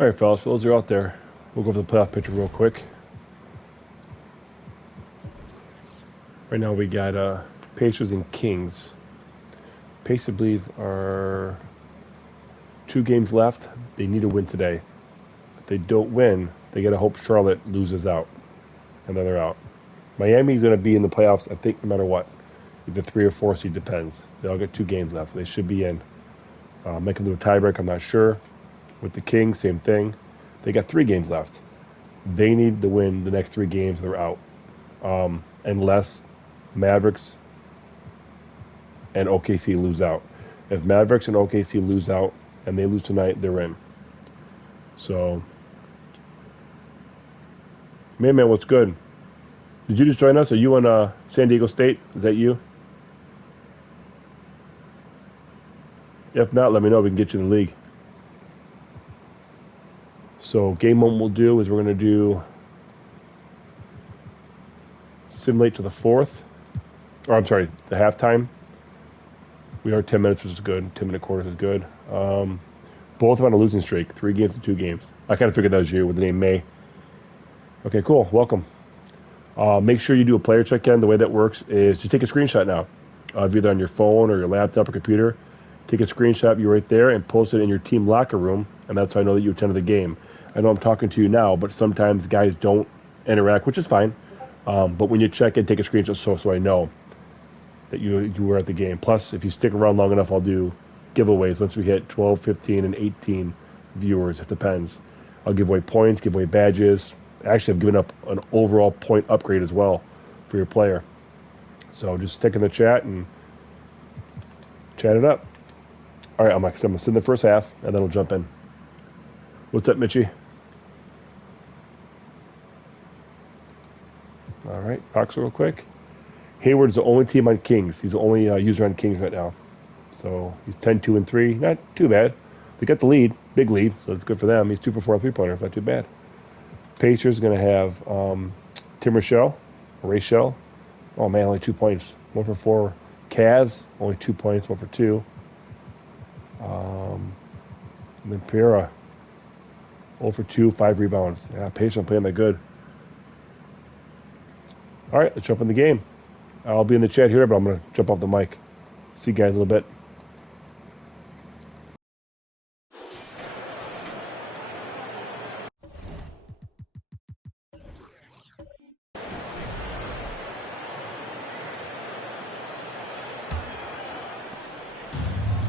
All right, fellas, for those who are out there, we'll go over the playoff picture real quick. Right now we got Pacers and Kings. Pacers, I believe, are 2 games left. They need to win today. If they don't win, they got to hope Charlotte loses out, and then they're out. Miami's going to be in the playoffs, I think, no matter what. Either 3 or 4 seed, depends. They all got 2 games left. They should be in. Make them do a tiebreak, I'm not sure. With the Kings, same thing. They got 3 games left. They need to win the next 3 games. They're out. Unless Mavericks and OKC lose out. If Mavericks and OKC lose out and they lose tonight, they're in. So, man, what's good? Did you just join us? Are you on San Diego State? Is that you? If not, let me know. We can get you in the league. So, game 1 we'll do is we're going to do simulate to the 4th. Or, I'm sorry, the halftime. We are 10 minutes, which is good. 10-minute quarters is good. Both are on a losing streak. 3 games to 2 games. I kind of figured that was you with the name May. Okay, cool. Welcome. Make sure you do a player check-in. The way that works is just take a screenshot now of either on your phone or your laptop or computer. Take a screenshot of you right there and post it in your team locker room, and that's how I know that you attended the game. I know I'm talking to you now, but sometimes guys don't interact, which is fine. But when you check in, take a screenshot so I know that you were at the game. Plus, if you stick around long enough, I'll do giveaways once we hit 12, 15, and 18 viewers. It depends. I'll give away points, give away badges. Actually, I've given up an overall point upgrade as well for your player. So just stick in the chat and chat it up. All right, I'm going to sit in the first half, and then we'll jump in. What's up, Mitchie? All right, Fox real quick. Hayward's the only team on Kings. He's the only user on Kings right now. So he's 10-2-3. Not too bad. They got the lead, big lead, so it's good for them. He's 2 for 4 3-pointers. Not too bad. Pacers going to have Tim Rachel. Oh, man, only 2 points. 1 for 4. Kaz, only 2 points, 1 for 2. And then Pira, 0 for 2, 5 rebounds. Yeah, Pacers playing that good. All right, let's jump in the game. I'll be in the chat here, but I'm going to jump off the mic. See you guys in a little bit.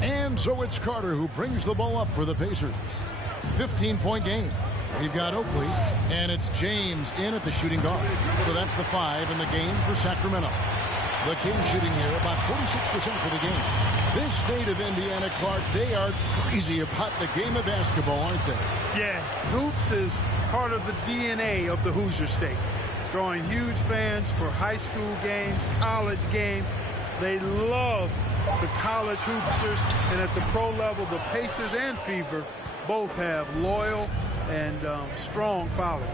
And so it's Carter who brings the ball up for the Pacers. 15-point game. We've got Oakley, and it's James in at the shooting guard. So that's the 5 in the game for Sacramento. The Kings shooting here about 46% for the game. This state of Indiana, Clark, they are crazy about the game of basketball, aren't they? Yeah, hoops is part of the DNA of the Hoosier State. Drawing huge fans for high school games, college games. They love the college hoopsters, and at the pro level, the Pacers and Fever both have loyal and strong followings.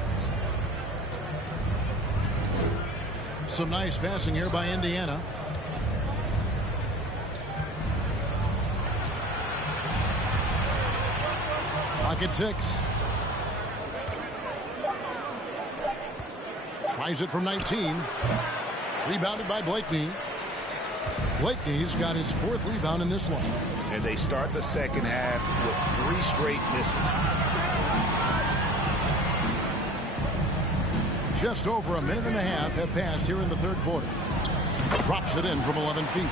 Some nice passing here by Indiana. Pocket 6. Tries it from 19. Rebounded by Blakeney. Blakeney's got his 4th rebound in this one. And they start the second half with 3 straight misses. Just over a minute and a half have passed here in the 3rd quarter. Drops it in from 11 feet.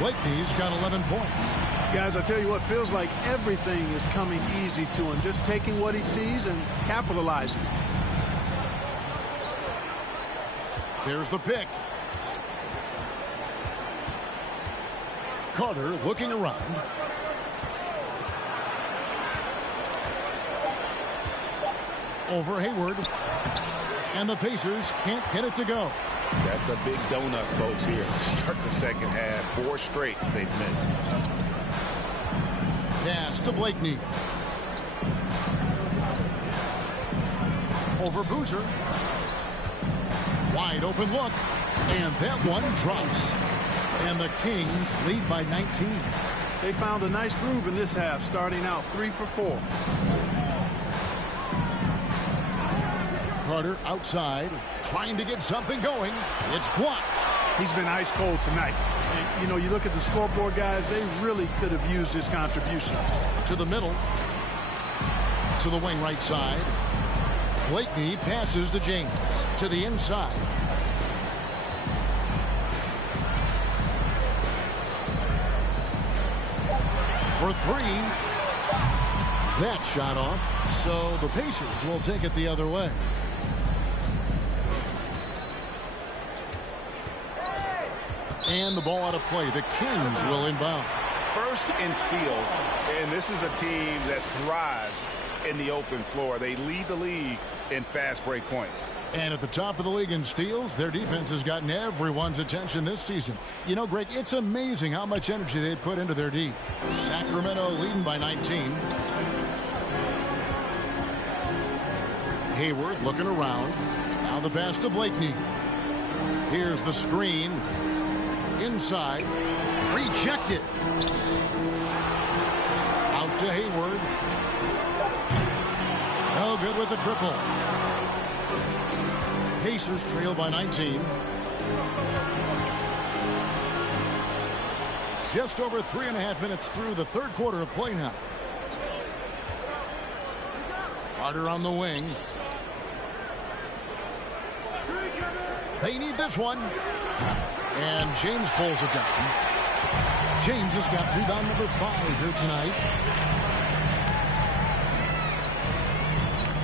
Blakeney's got 11 points. Guys, I tell you what, feels like everything is coming easy to him. Just taking what he sees and capitalizing. There's the pick. Carter looking around. Over Hayward. And the Pacers can't get it to go. That's a big donut, folks, here. Start the second half. 4 straight they've missed. Pass to Blakeney. Over Boozer. Wide open look. And that one drops. And the Kings lead by 19. They found a nice groove in this half, starting out 3 for 4. Carter outside, trying to get something going. It's blocked. He's been ice cold tonight. And, you know, you look at the scoreboard, guys, they really could have used his contribution. To the middle. To the wing right side. Blakeney passes to James. To the inside. For three. That shot off. So the Pacers will take it the other way. And the ball out of play. The Kings will inbound. First in steals, and this is a team that thrives in the open floor. They lead the league in fast break points. And at the top of the league in steals, their defense has gotten everyone's attention this season. You know, Greg, it's amazing how much energy they put into their D. Sacramento leading by 19. Hayward looking around. Now the pass to Blakeney. Here's the screen. Inside. Rejected. Out to Hayward. No good with the triple. Pacers trail by 19. Just over 3.5 minutes through the third quarter of play now. Carter on the wing. They need this one. And James pulls it down. James has got rebound number 5 here tonight.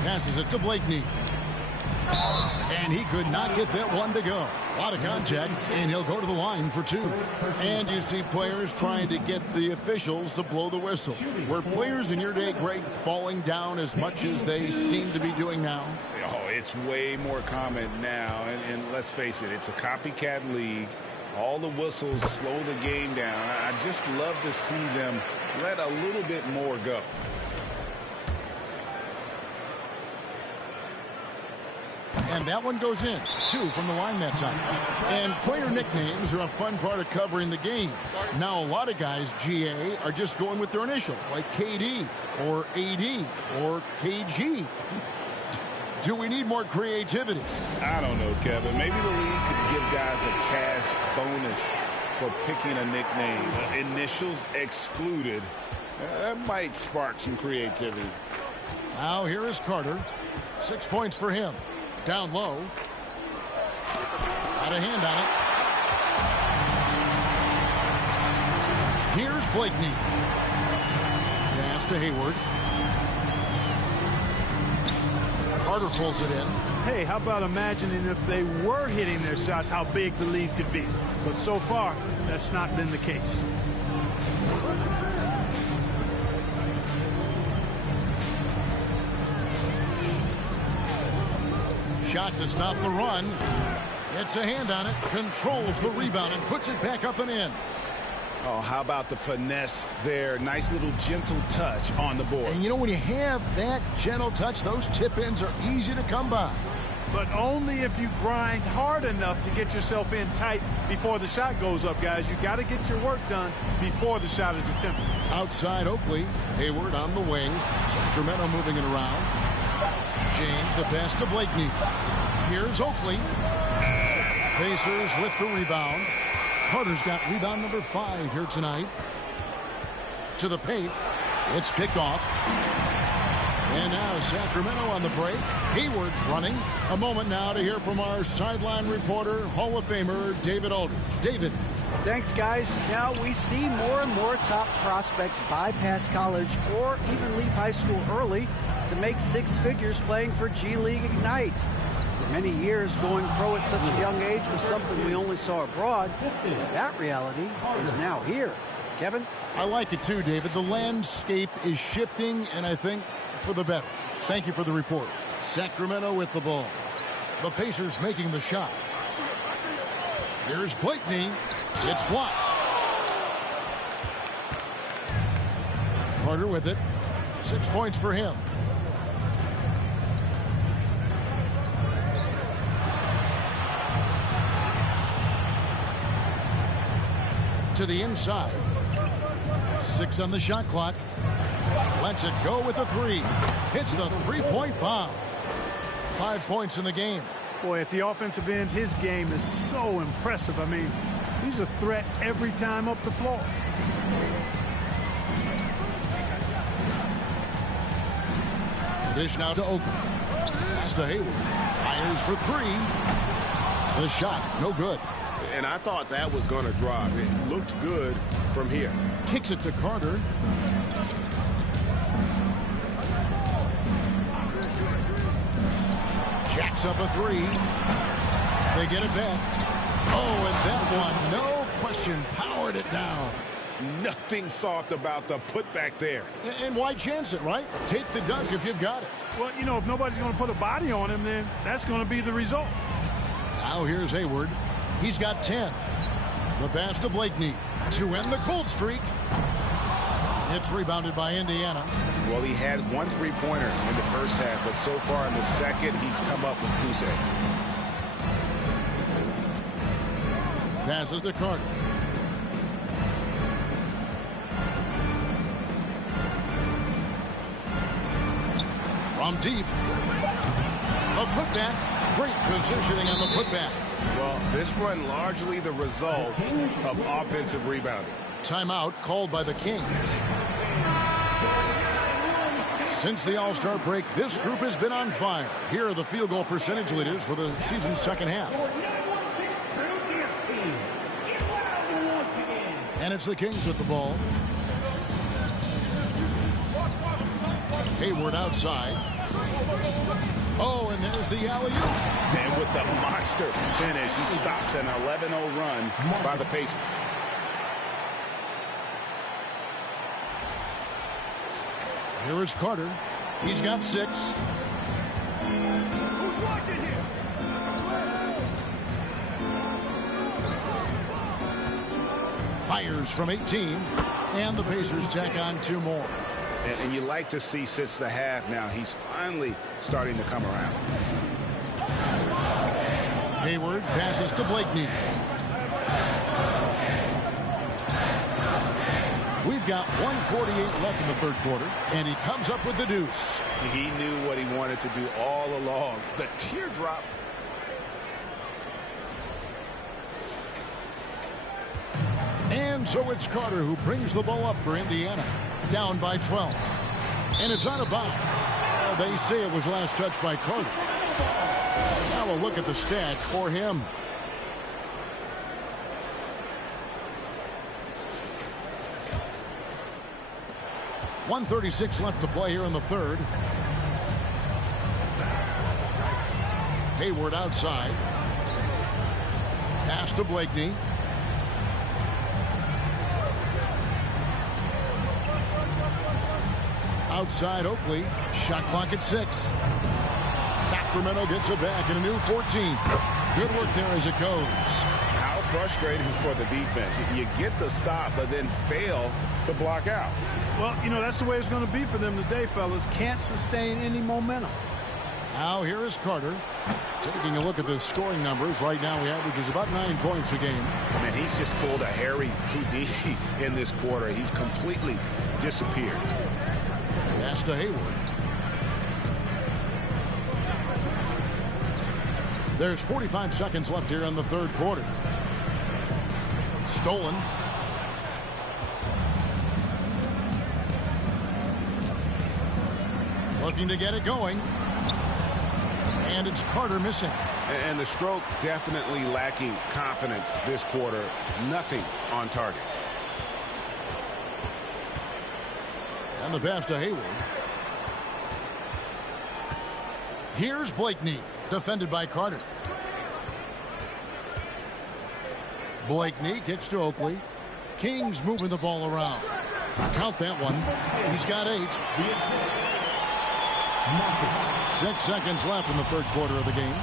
Passes it to Blakeney. And he could not get that one to go. A lot of contact, and he'll go to the line for 2. And you see players trying to get the officials to blow the whistle. Were players in your day, Greg, falling down as much as they seem to be doing now? Oh, it's way more common now. And let's face it, it's a copycat league. All the whistles slow the game down. I just love to see them let a little bit more go. And that one goes in. 2 from the line that time. And player nicknames are a fun part of covering the game. Now, a lot of guys, GA, are just going with their initial, like KD or AD or KG. Do we need more creativity? I don't know, Kevin. Maybe the league could give guys a cash bonus for picking a nickname. Initials excluded. That might spark some creativity. Now here is Carter. 6 points for him. Down low. Got a hand on it. Here's Blakeney. Pass to Hayward. Carter pulls it in. Hey, how about imagining if they were hitting their shots, how big the lead could be. But so far, that's not been the case. Shot to stop the run. Gets a hand on it. Controls the rebound and puts it back up and in. Oh, how about the finesse there? Nice little gentle touch on the board. And you know, when you have that gentle touch, those tip-ins are easy to come by. But only if you grind hard enough to get yourself in tight before the shot goes up, guys. You got to get your work done before the shot is attempted. Outside Oakley. Hayward on the wing. Sacramento moving it around. James, the pass to Blakeney. Here's Oakley. Pacers with the rebound. Carter's got rebound number 5 here tonight. To the paint. It's picked off. And now Sacramento on the break. Hayward's running. A moment now to hear from our sideline reporter, Hall of Famer David Aldridge. David. Thanks, guys. Now we see more and more top prospects bypass college or even leave high school early to make 6 figures playing for G League Ignite. For many years, going pro at such a young age was something we only saw abroad. That reality is now here. Kevin? I like it too, David. The landscape is shifting, and I think for the better. Thank you for the report. Sacramento with the ball. The Pacers making the shot. Here's Blakeney. It's blocked. Carter with it. 6 points for him. To the inside. 6 on the shot clock. Lets it go with a 3. Hits the three-point bomb. 5 points in the game. Boy, at the offensive end, his game is so impressive. I mean, he's a threat every time up the floor. Dish now to Oakland. Pass to Hayward. Fires for 3. The shot, no good. And I thought that was going to drop. It looked good from here. Kicks it to Carter. Jacks up a 3. They get it back. Oh, and that one, no question, powered it down. Nothing soft about the putback there. And why chance it, right? Take the dunk if you've got it. Well, you know, if nobody's going to put a body on him, then that's going to be the result. Now here's Hayward. He's got 10. The pass to Blakeney to end the cold streak. It's rebounded by Indiana. Well, he had 1 3-pointer in the first half, but so far in the second, he's come up with goose eggs. Passes to Carter. From deep. A putback. Great positioning on the putback. Well, this one largely the result of offensive rebounding. Timeout called by the Kings. Since the All-Star break, this group has been on fire. Here are the field goal percentage leaders for the season's second half. And it's the Kings with the ball. Hayward outside. Oh, and there's the alley-oop. And with the monster finish, he stops an 11-0 run by the Pacers. Here is Carter. He's got 6. Who's watching here? Fires from 18. And the Pacers tack on 2 more. And you like to see since the half now, he's finally starting to come around. Hayward passes to Blakeney. We've got 1:48 left in the third quarter, and he comes up with the deuce. He knew what he wanted to do all along. The teardrop. And so it's Carter who brings the ball up for Indiana. Down by 12. And it's out of bounds. Well, they say it was last touched by Carter. Now a look at the stat for him. .136 left to play here in the third. Hayward outside. Pass to Blakeney. Outside Oakley. Shot clock at 6. Sacramento gets it back in a new 14. Good work there as it goes. How frustrating for the defense. You get the stop, but then fail to block out. Well, you know, that's the way it's going to be for them today, fellas. Can't sustain any momentum. Now here is Carter. Taking a look at the scoring numbers. Right now he averages about 9 points a game. Man, he's just pulled a Harry Houdini in this quarter. He's completely disappeared. Pass to Hayward. There's 45 seconds left here in the third quarter. Stolen. Looking to get it going. And it's Carter missing. And the stroke definitely lacking confidence this quarter. Nothing on target. And the pass to Hayward. Here's Blakeney, defended by Carter. Blakeney kicks to Oakley. Kings moving the ball around. Count that one. He's got 8. 6 seconds left in the third quarter of the game.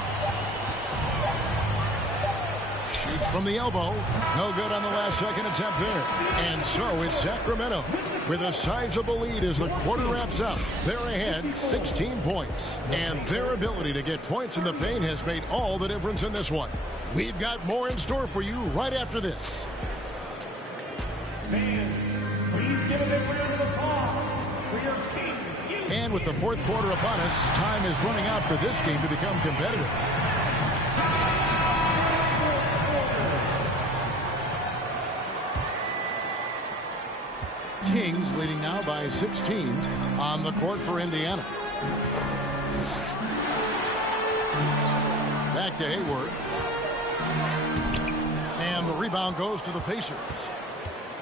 Shoots from the elbow. No good on the last second attempt there. And so it's Sacramento with a sizable lead as the quarter wraps up. They're ahead 16 points. And their ability to get points in the paint has made all the difference in this one. We've got more in store for you right after this. Fans, please give a big round of applause for your Kings And with the fourth quarter upon us, time is running out for this game to become competitive. Kings leading now by 16 on the court for Indiana. Back to Hayward. And the rebound goes to the Pacers.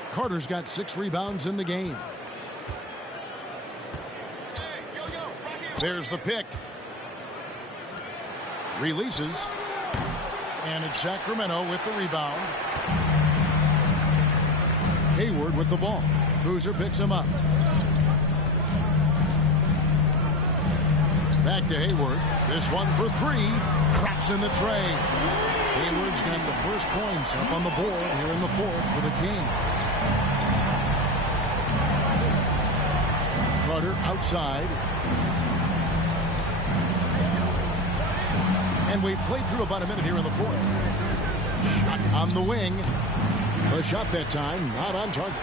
Carter's got 6 rebounds in the game. There's the pick. Releases. And it's Sacramento with the rebound. Hayward with the ball. Boozer picks him up. Back to Hayward. This one for 3. Traps in the tray. Hayward's got the first points up on the board here in the fourth for the Kings. Carter outside. And we've played through about a minute here in the fourth. Shot on the wing. A shot that time, not on target.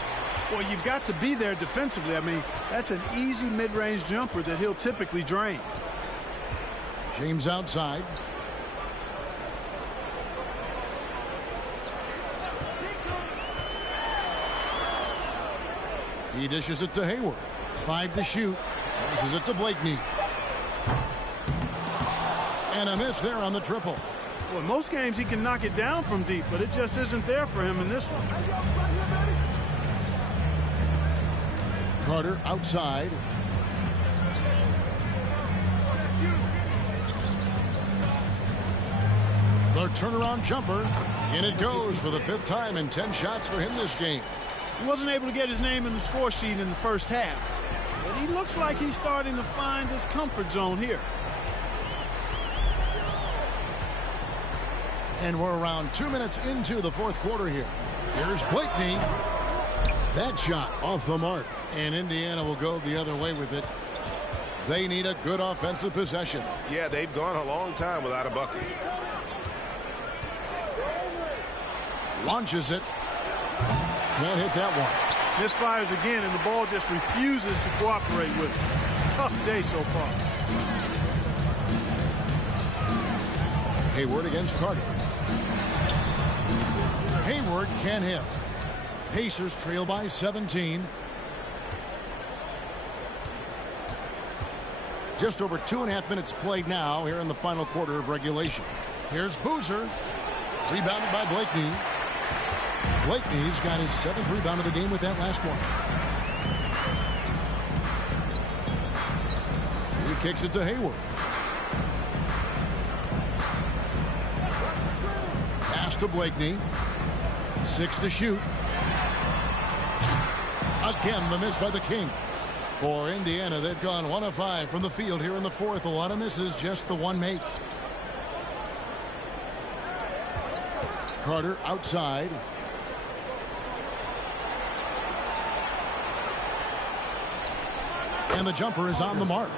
Well, you've got to be there defensively. I mean, that's an easy mid-range jumper that he'll typically drain. James outside. He dishes it to Hayward. 5 to shoot. Passes it to Blakeney. And a miss there on the triple. Well, in most games he can knock it down from deep, but it just isn't there for him in this one. Carter outside. The turnaround jumper. And it goes for the 5th time in 10 shots for him this game. He wasn't able to get his name in the score sheet in the first half, but he looks like he's starting to find his comfort zone here. And we're around 2 minutes into the fourth quarter here. Here's Blakeney. That shot off the mark. And Indiana will go the other way with it. They need a good offensive possession. Yeah, they've gone a long time without a bucket. Launches it. Can't hit that one. Misfires again, and the ball just refuses to cooperate with it. It's a tough day so far. Hayward against Carter. Hayward can't hit. Pacers trail by 17. Just over 2.5 minutes played now here in the final quarter of regulation. Here's Boozer. Rebounded by Blakeney. Blakeney's got his 7th rebound of the game with that last one. He kicks it to Hayward. Pass to Blakeney. 6 to shoot. Again, the miss by the Kings. For Indiana, they've gone 1 of 5 from the field here in the fourth. A lot of misses, just the one make. Carter outside. And the jumper is on the mark.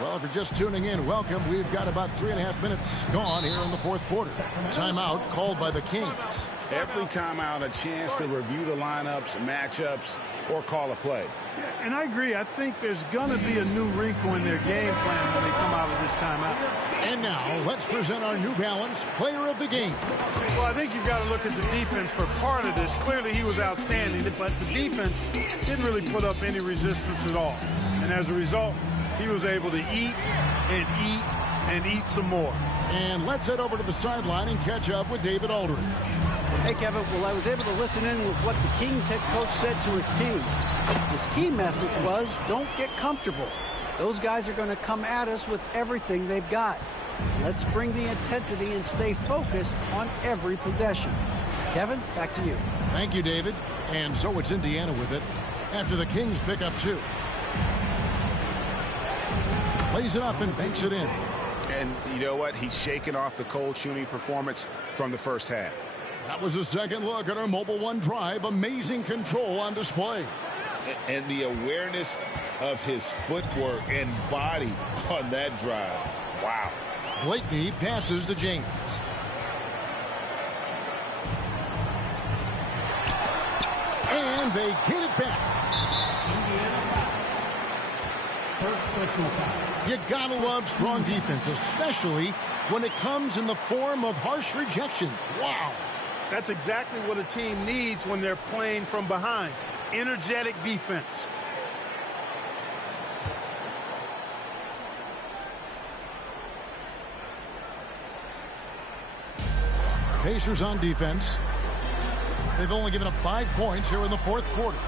Well, if you're just tuning in, welcome. We've got about 3.5 minutes gone here in the fourth quarter. Timeout called by the Kings. Every timeout, a chance to review the lineups, matchups, or call a play. Yeah, and I agree. I think there's going to be a new wrinkle in their game plan when they come out of this timeout. And now, let's present our New Balance Player of the Game. Well, I think you've got to look at the defense for part of this. Clearly, he was outstanding, but the defense didn't really put up any resistance at all. And as a result, he was able to eat and eat and eat some more. And let's head over to the sideline and catch up with David Aldridge. Hey, Kevin. Well, I was able to listen in with what the Kings head coach said to his team. His key message was, don't get comfortable. Those guys are going to come at us with everything they've got. Let's bring the intensity and stay focused on every possession. Kevin, back to you. Thank you, David. And so it's Indiana with it after the Kings pick up 2. Lays it up and banks it in. And you know what? He's shaking off the cold shooting performance from the first half. That was a second look at our Mobile One drive. Amazing control on display. And the awareness of his footwork and body on that drive. Wow. Blakeney passes to James. And they get it back. First personal foul. You gotta love strong defense, especially when it comes in the form of harsh rejections. Wow. That's exactly what a team needs when they're playing from behind. Energetic defense. Pacers on defense. They've only given up 5 points here in the fourth quarter.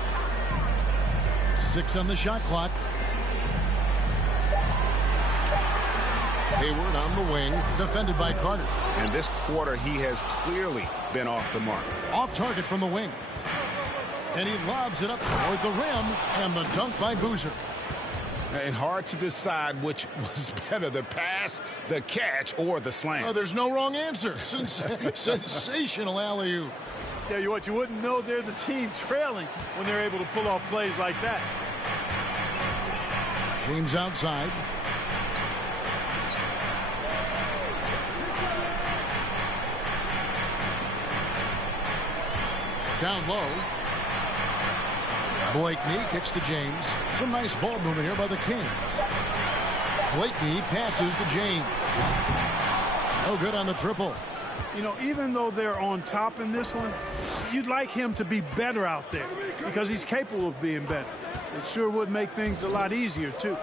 6 on the shot clock. Hayward on the wing, defended by Carter. And this quarter, he has clearly been off the mark. Off target from the wing. And he lobs it up toward the rim, and the dunk by Boozer. And hard to decide which was better, the pass, the catch, or the slam. Oh, there's no wrong answer. Sensational alley-oop. Tell you what, you wouldn't know they're the team trailing when they're able to pull off plays like that. James outside. Down low. Blakeney kicks to James. Some nice ball movement here by the Kings. Blakeney passes to James. No good on the triple. You know, even though they're on top in this one, you'd like him to be better out there because he's capable of being better. It sure would make things a lot easier, too.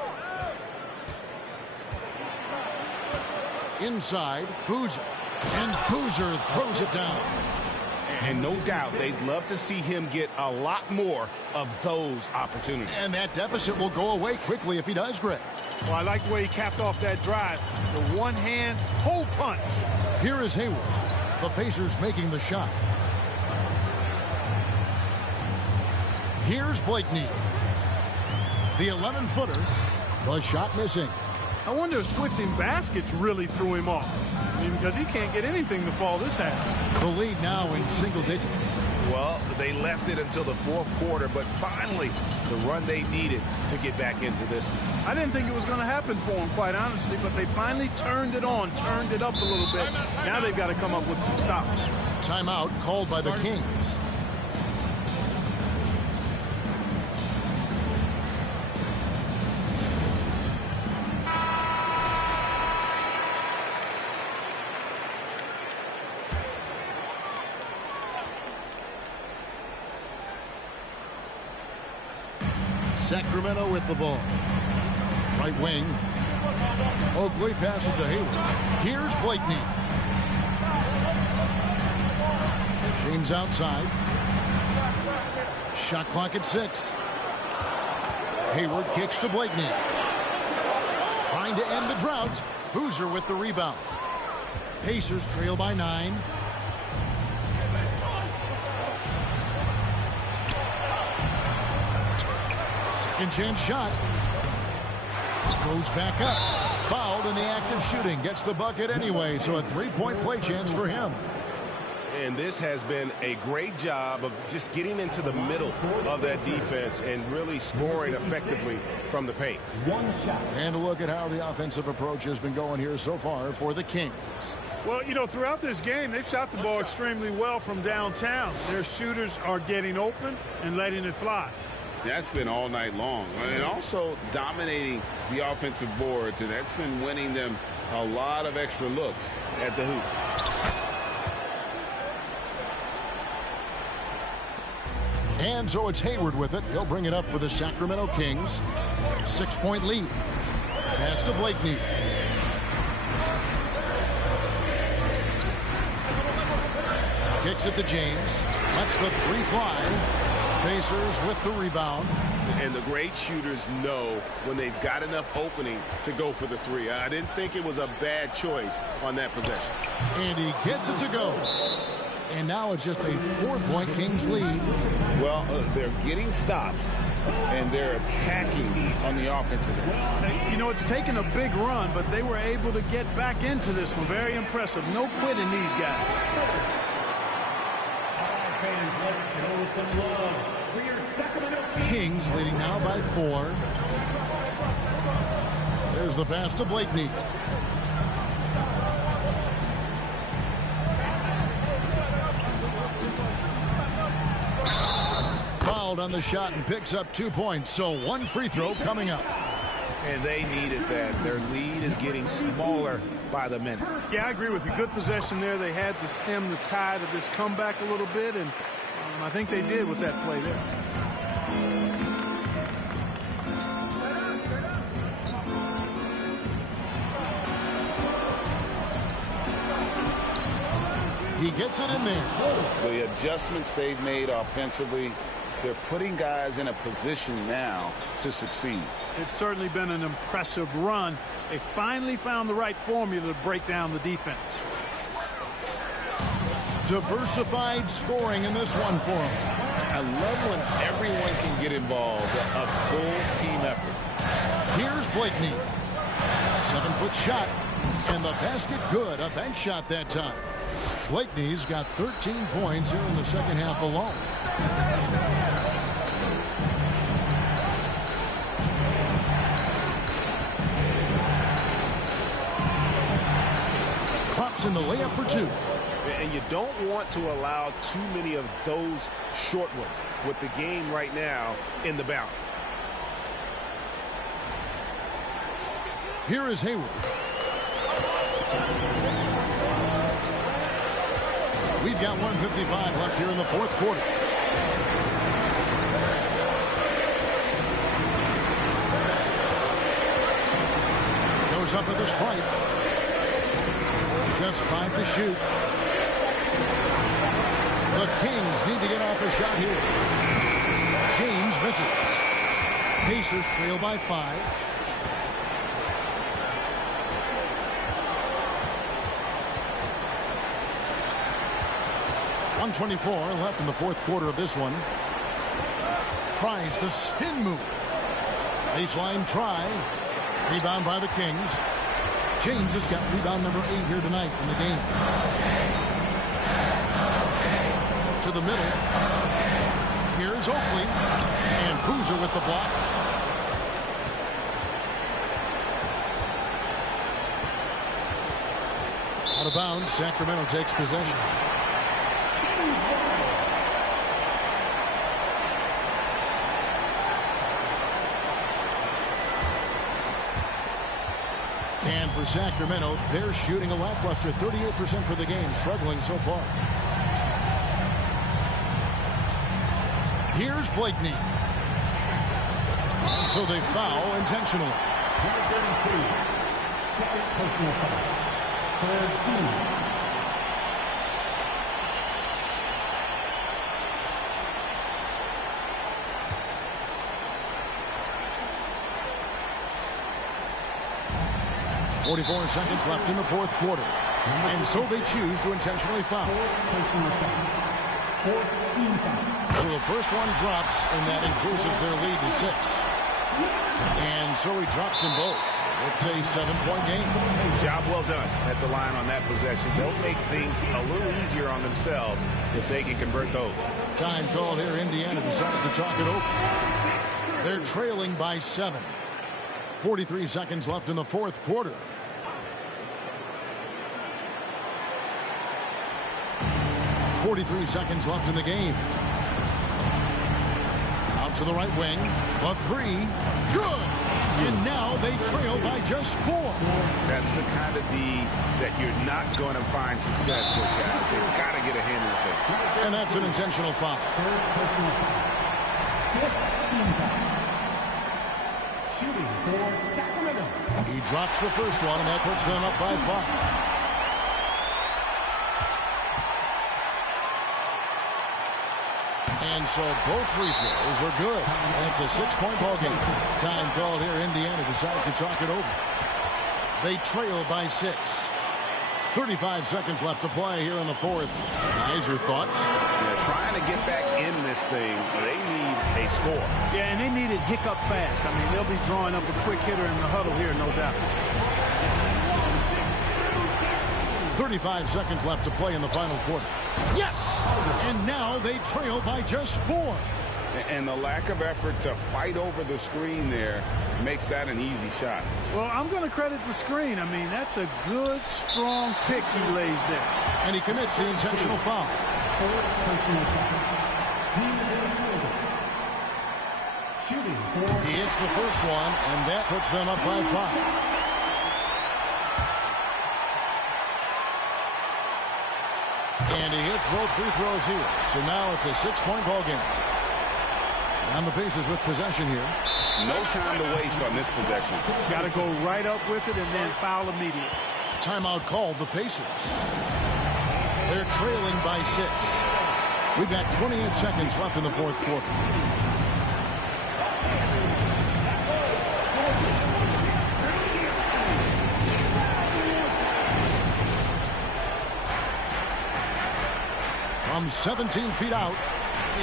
Inside, Boozer. And Boozer throws it down. And no doubt they'd love to see him get a lot more of those opportunities. And that deficit will go away quickly if he does, Greg. Well, I like the way he capped off that drive. The one-hand hole punch. Here is Hayward. The Pacers making the shot. Here's Blakeney. The 11-footer. The shot missing. I wonder if switching baskets really threw him off. I mean, because he can't get anything to fall this half. The lead now in single digits. Well, they left it until the fourth quarter, but finally the run they needed to get back into this one. I didn't think it was going to happen for him, quite honestly, but they finally turned it on, turned it up a little bit. Now they've got to come up with some stops. Timeout called by the Kings. Sacramento with the ball. Right wing. Oakley passes to Hayward. Here's Blakeney. James outside. Shot clock at 6. Hayward kicks to Blakeney. Trying to end the drought. Boozer with the rebound. Pacers trail by 9. Second chance shot. Goes back up. Fouled in the act of shooting. Gets the bucket anyway, so a 3-point play chance for him. And this has been a great job of just getting into the middle of that defense and really scoring effectively from the paint. And a look at how the offensive approach has been going here so far for the Kings. Well, you know, throughout this game, they've shot the ball extremely well from downtown. Their shooters are getting open and letting it fly. That's been all night long. And also dominating the offensive boards, and that's been winning them a lot of extra looks at the hoop. And so it's Hayward with it. He'll bring it up for the Sacramento Kings. 6-point lead. Pass to Blakeney. Kicks it to James. Lets the 3 fly. Pacers with the rebound. And the great shooters know when they've got enough opening to go for the 3. I didn't think it was a bad choice on that possession. And he gets it to go. And now it's just a 4-point Kings lead. Well, they're getting stops, and they're attacking on the offensive end. You know, it's taken a big run, but they were able to get back into this one. Very impressive. No quitting these guys. Fans, let's show some love for your Sacramento Kings leading now by 4. There's the pass to Blakeney. Foul fouled on the shot and picks up 2 points. So one free throw coming up. And they needed that. Their lead is getting smaller by the minute. Yeah, I agree with you. Good possession there. They had to stem the tide of this comeback a little bit, and I think they did with that play there. He gets it in there. The adjustments they've made offensively, they're putting guys in a position now to succeed. It's certainly been an impressive run. They finally found the right formula to break down the defense. Diversified scoring in this one for him. I love when everyone can get involved, a full team effort. Here's Blakeney. 7-foot shot, and the basket good. A bank shot that time. Blakeney's got 13 points here in the second half alone. Pops in the layup for 2. And you don't want to allow too many of those short ones with the game right now in the balance. Here is Hayward. We've got 1:55 left here in the fourth quarter. Goes up at the stripe. Just 5 to shoot. The Kings need to get off a shot here. James misses. Pacers trail by 5. .124 left in the fourth quarter of this one. Tries the spin move. Baseline try. Rebound by the Kings. James has got rebound number 8 here tonight in the game. To the middle. Here's Oakley. And Boozer with the block. Out of bounds. Sacramento takes possession. And for Sacramento, they're shooting a lackluster 38% for the game, struggling so far. Here's Blakeney. And so they foul intentionally. Number 32, second personal foul. Third team. .44 seconds left in the fourth quarter. And so they choose to intentionally foul. So the first one drops, and that increases their lead to 6. And so he drops them both. It's a 7-point game. Job well done at the line on that possession. They'll make things a little easier on themselves if they can convert those. Time called here. Indiana decides to talk it over. They're trailing by 7. 43 seconds left in the fourth quarter. .43 seconds left in the game. Out to the right wing. A 3. Good! And now they trail by just 4. That's the kind of D that you're not going to find success with, guys. They've got to get a hand in the face. And that's an intentional foul. Third personal foul. Fifth team foul. Shooting for Sacramento. He drops the first one, and that puts them up by 5. And so both free throws are good. And it's a 6-point ball game. Time called here. Indiana decides to talk it over. They trail by 6. 35 seconds left to play here in the fourth. Guys, your thoughts? Yeah, trying to get back in this thing, they need a score. Yeah, and they need it hiccup fast. I mean, they'll be drawing up a quick hitter in the huddle here, no doubt. 35 seconds left to play in the final quarter. Yes! And now they trail by just 4. And the lack of effort to fight over the screen there makes that an easy shot. Well, I'm going to credit the screen. I mean, that's a good, strong pick he lays there. And he commits the intentional foul. Fourth personal foul. Teams in the field. He hits the first one, and that puts them up by 5. And he hits both free throws here. So now it's a 6-point ball game. And the Pacers with possession here. No time to waste on this possession. Got to go right up with it and then foul immediately. Timeout called the Pacers. They're trailing by 6. We've got 28 seconds left in the fourth quarter. From 17 feet out,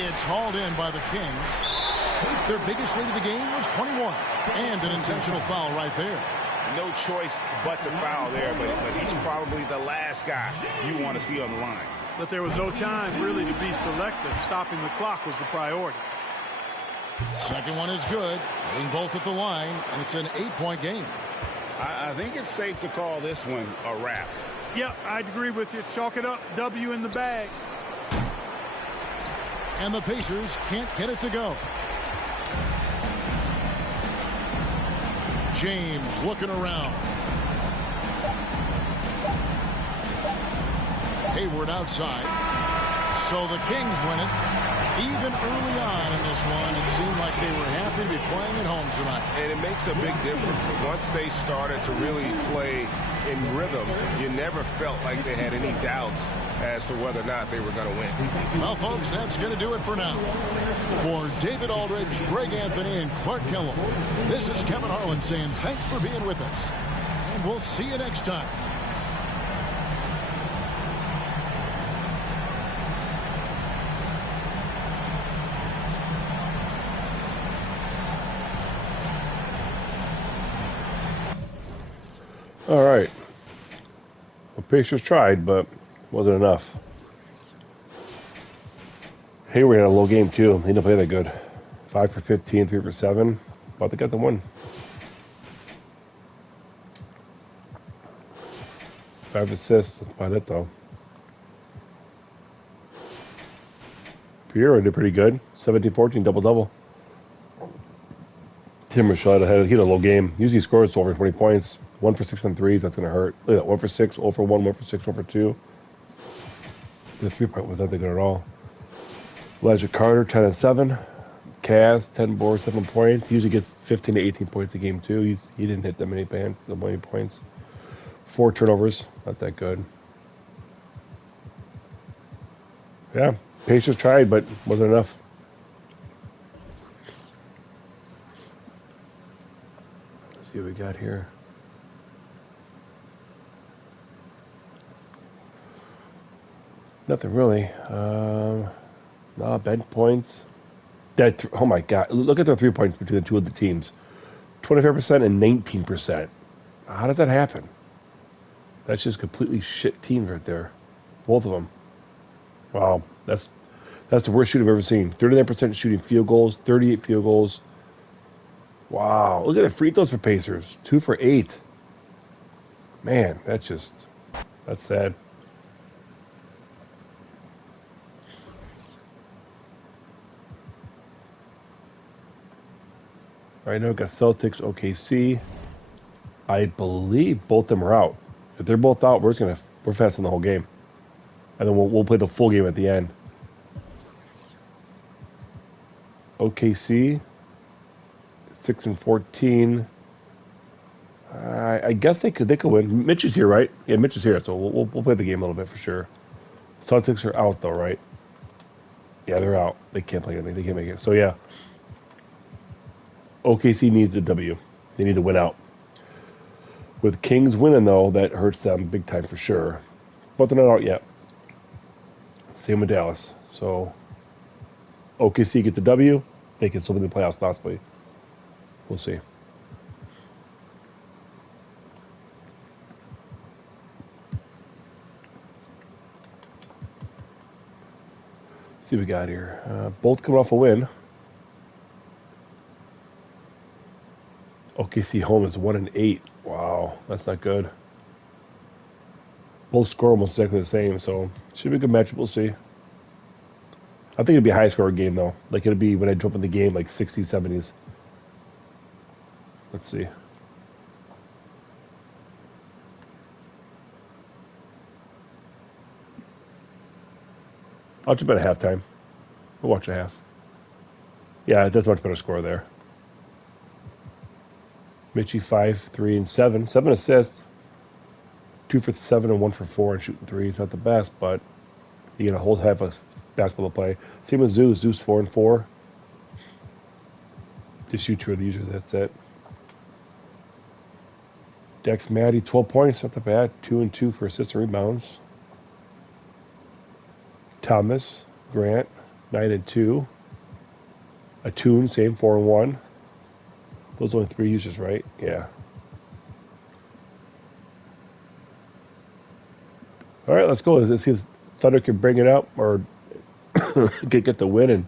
it's hauled in by the Kings. Their biggest lead of the game was 21. And an intentional foul right there. No choice but to foul there, but he's probably the last guy you want to see on the line. But there was no time really to be selective. Stopping the clock was the priority. Second one is good. Hitting both at the line, and it's an 8-point game. I think it's safe to call this one a wrap. Yep, I'd agree with you. Chalk it up. W in the bag. And the Pacers can't get it to go. James looking around. Hayward outside. So the Kings win it. Even early on in this one, it seemed like they were happy to be playing at home tonight. And it makes a big difference. Once they started to really play in rhythm, you never felt like they had any doubts as to whether or not they were going to win. Well, folks, that's going to do it for now. For David Aldridge, Greg Anthony, and Clark Kellum, this is Kevin Harlan saying thanks for being with us. And we'll see you next time. All right. The Pacers tried, but wasn't enough. Hayward had a low game, too. He didn't play that good. 5 for 15, 3 for 7. But they got the win. 5 assists. That's about it, though. Pierre did pretty good. 17-14, double-double. Tim Rashad had a low game. Usually he scores over 20 points. 1 for 6 on threes. That's going to hurt. Look at that. 1 for 6, 0 for 1, 1 for 6, 1 for 2. The 3-point was not that good at all. Elijah Carter, 10 and 7. Cass, 10 boards, 7 points. He usually gets 15 to 18 points a game, too. He didn't hit that many points. 4 turnovers. Not that good. Yeah. Pacers tried, but wasn't enough. Let's see what we got here. Nothing really. No, bench points. Oh my God. Look at the 3 points between the two of the teams. 25% and 19%. How did that happen? That's just completely shit teams right there. Both of them. Wow. That's the worst shooting I've ever seen. 39% shooting field goals, 38 field goals. Wow. Look at the free throws for Pacers. 2 for 8. Man, that's sad. Right now we've got Celtics, OKC. I believe both of them are out. If they're both out, we're fasting the whole game, and then we'll play the full game at the end. OKC, 6 and 14. I guess they could win. Mitch is here, right? Yeah, Mitch is here, so we'll play the game a little bit for sure. Celtics are out though, right? Yeah, they're out. They can't play anything. They can't make it. So yeah. OKC needs a W. They need to win out. With Kings winning, though, that hurts them big time for sure. But they're not out yet. Same with Dallas. So, OKC get the W. They can still be in the playoffs, possibly. We'll see. See what we got here. Both coming off a win. OKC home is 1 and 8. Wow, that's not good. Both score almost exactly the same, so should be a good matchup. We'll see. I think it'll be a high scoring game though. Like it'll be when I jump in the game like 60s, 70s. Let's see. I'll jump at halftime. We'll watch a half. Yeah, that's a much better score there. Mitchie 5, 3, and 7. 7 assists. 2 for 7 and 1 for 4 and shooting threes. Not the best, but you get a whole half of basketball to play. Same with Zeus. Zeus 4 and 4. Just shoot 2 of the users. That's it. Dex Maddie 12 points. Not that bad. 2 and 2 for assists and rebounds. Thomas Grant 9 and 2. Atune same 4 and 1. Those are only 3 users, right? Yeah. All right, let's go. Let's see if Thunder can bring it up or get the win, and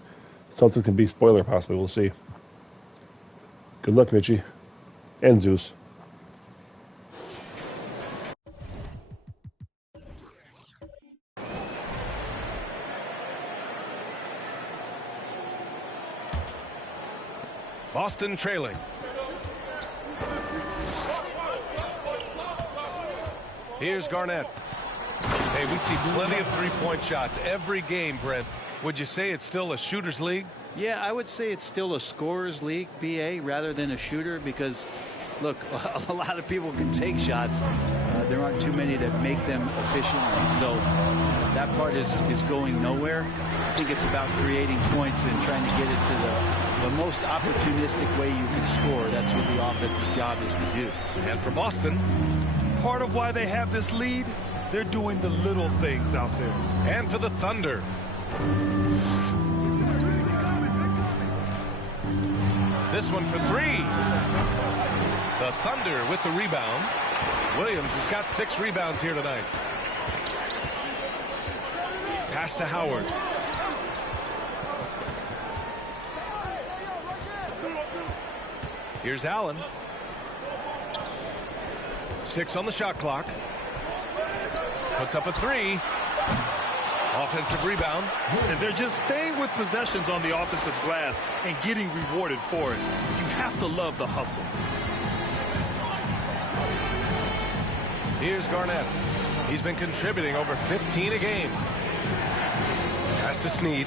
Celtics can be spoiler possibly. We'll see. Good luck, Mitchie. And Zeus. Boston trailing. Here's Garnett. Hey, we see plenty of three-point shots every game, Brent. Would you say it's still a shooter's league? Yeah, I would say it's still a scorer's league, BA, rather than a shooter because, look, a lot of people can take shots. There aren't too many that make them efficiently. So that part is going nowhere. I think it's about creating points and trying to get it to the most opportunistic way you can score. That's what the offense's job is to do. And for Boston, Part of why they have this lead, they're doing the little things out there. and for the Thunder. This one for 3. The Thunder with the rebound. Williams has got 6 rebounds here tonight. Pass to Howard. Here's Allen. 6 on the shot clock. Puts up a 3. Offensive rebound. And they're just staying with possessions on the offensive glass and getting rewarded for it. You have to love the hustle. Here's Garnett. He's been contributing over 15 a game. Pass to Snead.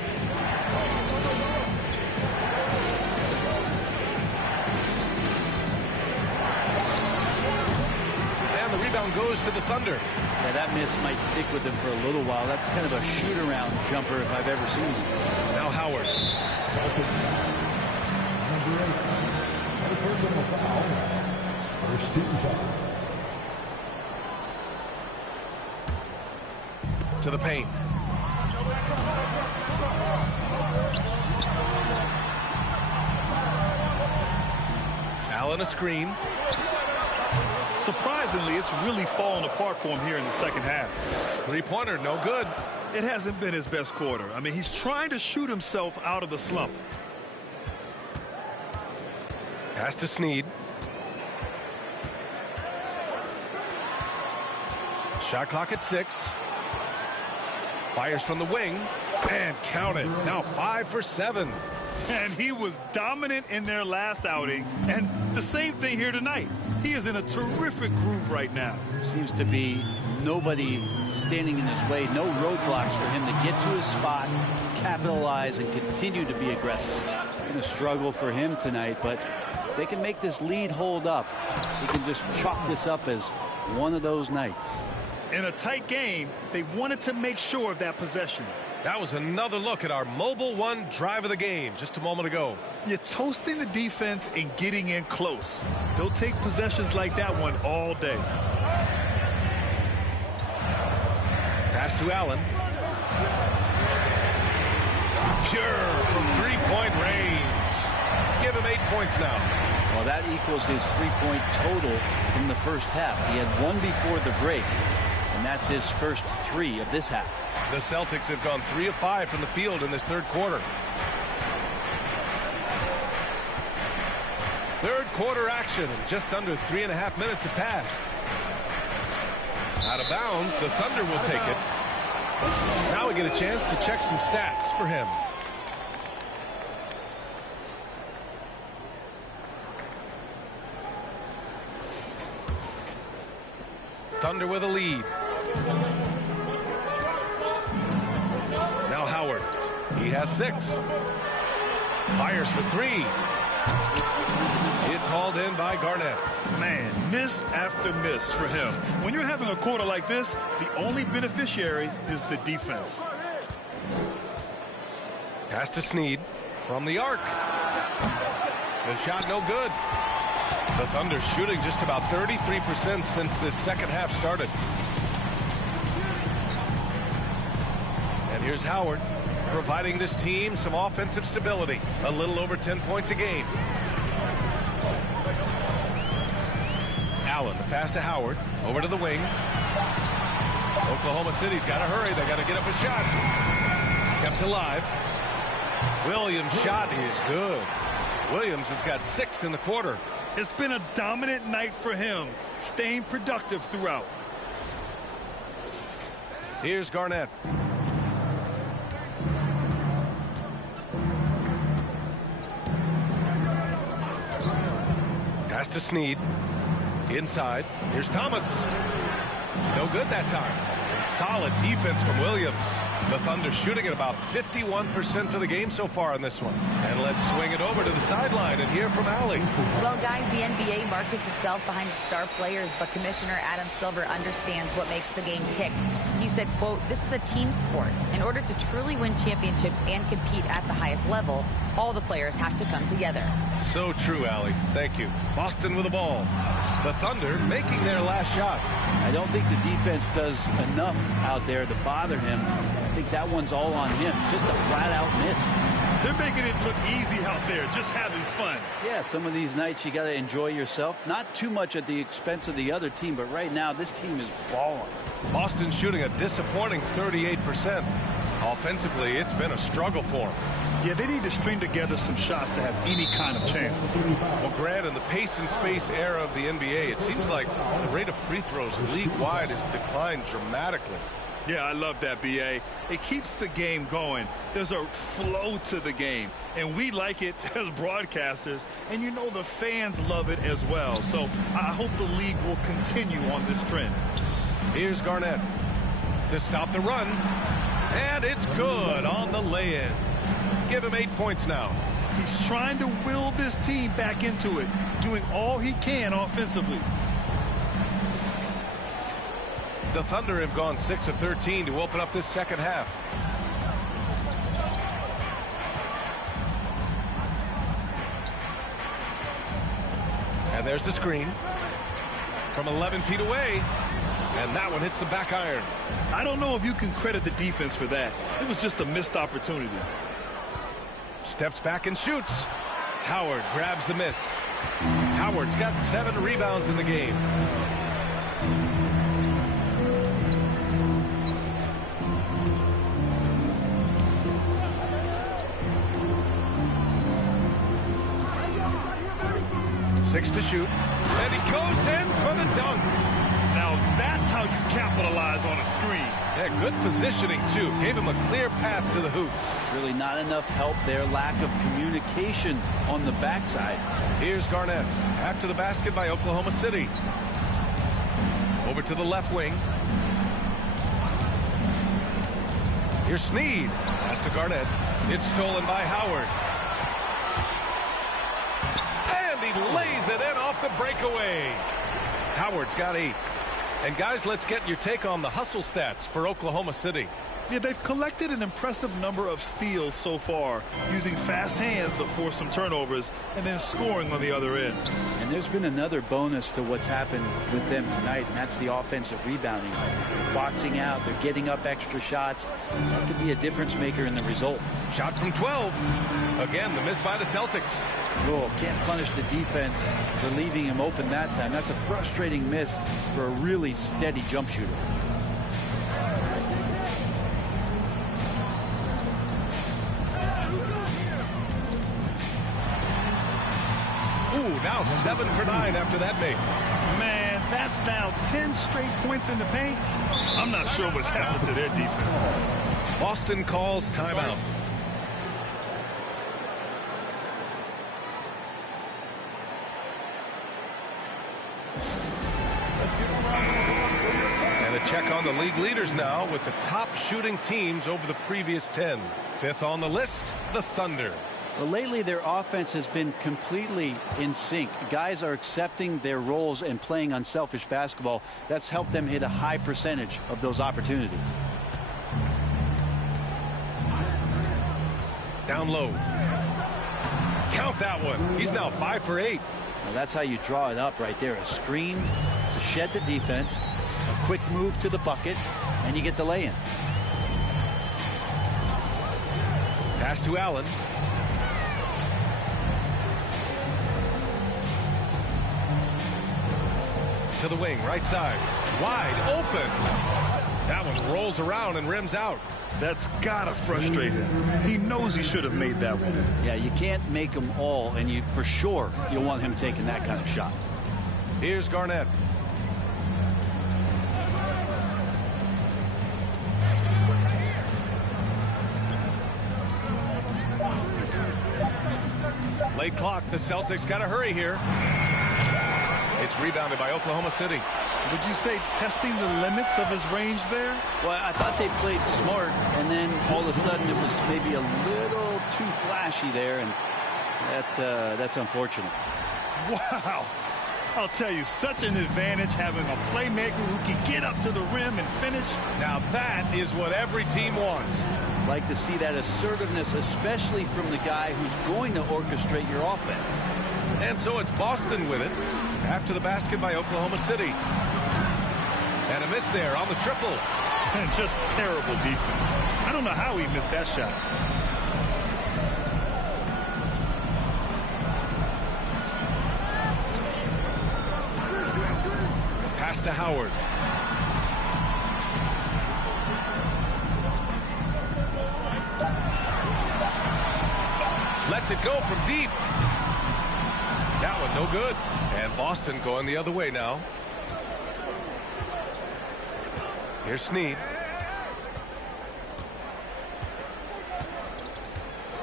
And the rebound goes to the Thunder. Yeah, that miss might stick with them for a little while. That's kind of a shoot-around jumper if I've ever seen one. Now Howard. First team foul. To the paint. Allen a screen. Surprisingly, it's really fallen apart for him here in the second half. Three-pointer, no good. It hasn't been his best quarter. I mean, he's trying to shoot himself out of the slump. Pass to Snead. Shot clock at 6. Fires from the wing. And count it. Now 5 for 7. And he was dominant in their last outing. And the same thing here tonight. He is in a terrific groove right now. Seems to be nobody standing in his way, no roadblocks for him to get to his spot, capitalize, and continue to be aggressive. Going to struggle for him tonight, but if they can make this lead hold up, he can just chalk this up as one of those nights. In a tight game, they wanted to make sure of that possession. That was another look at our Mobile One drive of the game just a moment ago. You're toasting the defense and getting in close. They'll take possessions like that one all day. Pass to Allen. Pure from three-point range. Give him 8 points now. Well, that equals his three-point total from the first half. He had one before the break, and that's his first 3 of this half. The Celtics have gone 3 of 5 from the field in this third quarter. Third quarter action. Just under 3.5 minutes have passed. Out of bounds. The Thunder will take it. Now we get a chance to check some stats for him. Thunder with a lead. Now Howard. He has 6. Fires for 3. It's hauled in by Garnett. Man, miss after miss for him. When you're having a quarter like this, the only beneficiary is the defense. Pass to Snead from the arc. The shot no good. The Thunder shooting just about 33% since this second half started. And here's Howard, providing this team some offensive stability. A little over 10 points a game. Allen, the pass to Howard. Over to the wing. Oklahoma City's got to hurry. They got to get up a shot. Kept alive. Williams' shot is good. Williams has got 6 in the quarter. It's been a dominant night for him, staying productive throughout. Here's Garnett. Pass to Snead. Inside. Here's Thomas. No good that time. Some solid defense from Williams. The Thunder shooting at about 51% for the game so far on this one. And let's swing it over to the sideline and hear from Allie. Well, guys, the NBA markets itself behind its star players, but Commissioner Adam Silver understands what makes the game tick. He said, quote, "This is a team sport. In order to truly win championships and compete at the highest level, all the players have to come together." So true, Allie. Thank you. Boston with the ball. The Thunder making their last shot. I don't think the defense does enough out there to bother him. I think that one's all on him. Just a flat-out miss. They're making it look easy out there, just having fun. Yeah, some of these nights you got to enjoy yourself. Not too much at the expense of the other team, but right now this team is balling. Boston shooting a disappointing 38%. Offensively, it's been a struggle for them. Yeah, they need to string together some shots to have any kind of chance. Well, Grant, in the pace and space era of the NBA, it seems like the rate of free throws league-wide has declined dramatically. Yeah, I love that, B.A. It keeps the game going. There's a flow to the game, and we like it as broadcasters, and you know the fans love it as well. So I hope the league will continue on this trend. Here's Garnett to stop the run, and it's good on the lay-in. Give him 8 points now. He's trying to will this team back into it, doing all he can offensively. The Thunder have gone 6 of 13 to open up this second half. And there's the screen from 11 feet away. And that one hits the back iron. I don't know if you can credit the defense for that. It was just a missed opportunity. Steps back and shoots. Howard grabs the miss. Howard's got 7 rebounds in the game. Six to shoot. And he goes in for the dunk. Now that's how you capitalize on a screen. Yeah, good positioning, too. Gave him a clear path to the hoop. Really not enough help there. Lack of communication on the backside. Here's Garnett after the basket by Oklahoma City. Over to the left wing. Here's Snead. Pass to Garnett. It's stolen by Howard. And he lays it in off the breakaway. Howard's got 8. And guys, let's get your take on the hustle stats for Oklahoma City. Yeah, they've collected an impressive number of steals so far, using fast hands to force some turnovers and then scoring on the other end. And there's been another bonus to what's happened with them tonight, and that's the offensive rebounding. They're boxing out, they're getting up extra shots. That could be a difference maker in the result. Shot from 12. Again, the miss by the Celtics. Oh, can't punish the defense for leaving him open that time. That's a frustrating miss for a really steady jump shooter. Ooh, now 7 for 9 after that make. Man, that's now 10 straight points in the paint. I'm not sure what's happened to their defense. Boston calls timeout. And a check on the league leaders now with the top shooting teams over the previous 10. Fifth on the list, the Thunder. Well, lately their offense has been completely in sync. Guys are accepting their roles and playing unselfish basketball. That's helped them hit a high percentage of those opportunities. Down low. Count that one. He's now 5 for 8. Well, that's how you draw it up right there. A screen to shed the defense, a quick move to the bucket, and you get the lay-in. Pass to Allen. To the wing, right side. Wide open. That one rolls around and rims out. That's gotta frustrate him. He knows he should have made that one. Yeah, you can't make them all, and you for sure you'll want him taking that kind of shot. Here's Garnett. Late clock. The Celtics got to hurry here. It's rebounded by Oklahoma City. Would you say testing the limits of his range there? Well, I thought they played smart, and then all of a sudden it was maybe a little too flashy there, and that's unfortunate. Wow. I'll tell you, such an advantage having a playmaker who can get up to the rim and finish. Now that is what every team wants. Like to see that assertiveness, especially from the guy who's going to orchestrate your offense. And so it's Boston with it after the basket by Oklahoma City. And a miss there on the triple. And just terrible defense. I don't know how he missed that shot. Pass to Howard. Lets it go from deep. That one no good. And Boston going the other way now. Here's Snead.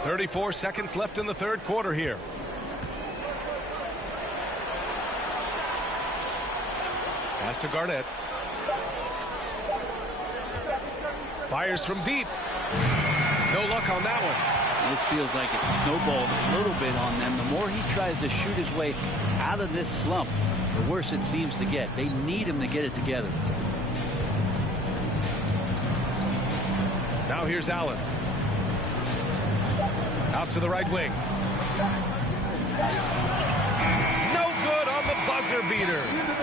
34 seconds left in the third quarter here. Pass to Garnett. Fires from deep. No luck on that one. This feels like it's snowballed a little bit on them. The more he tries to shoot his way out of this slump, the worse it seems to get. They need him to get it together. Now here's Allen. Out to the right wing. No good on the buzzer beater.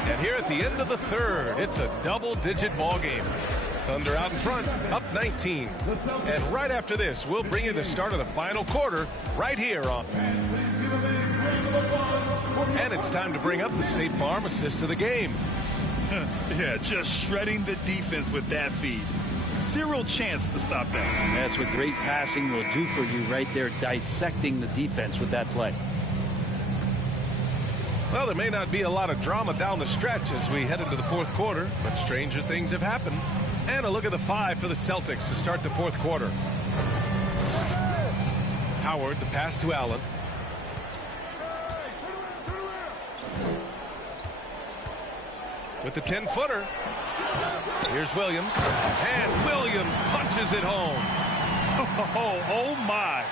And here at the end of the third, it's a double-digit ball game. Thunder out in front, up 19. And right after this, we'll bring you the start of the final quarter right here on. And it's time to bring up the State Farm assist of the game. Yeah, just shredding the defense with that feed. Zero chance to stop that. That's what great passing will do for you right there, dissecting the defense with that play. Well, there may not be a lot of drama down the stretch as we head into the fourth quarter, but stranger things have happened. And a look at the 5 for the Celtics to start the fourth quarter. Howard, the pass to Allen. With the 10-footer. Here's Williams. And Williams punches it home. Oh my.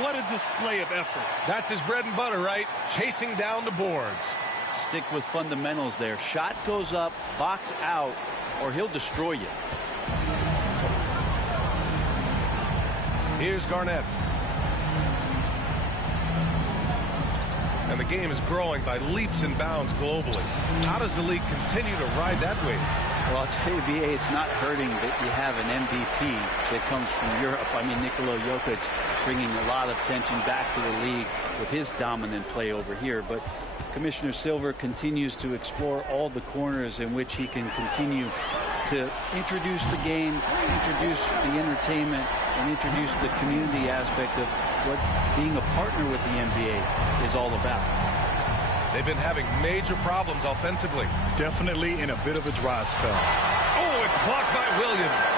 What a display of effort. That's his bread and butter, right? Chasing down the boards. Stick with fundamentals there. Shot goes up, box out, or he'll destroy you. Here's Garnett. And the game is growing by leaps and bounds globally. How does the league continue to ride that wave? Well, I'll tell you, BA, it's not hurting that you have an MVP that comes from Europe. I mean, Nikola Jokic bringing a lot of tension back to the league with his dominant play over here. But Commissioner Silver continues to explore all the corners in which he can continue to introduce the game, introduce the entertainment, and introduce the community aspect of what being a partner with the NBA is all about. They've been having major problems offensively. Definitely in a bit of a dry spell. Oh, it's blocked by Williams.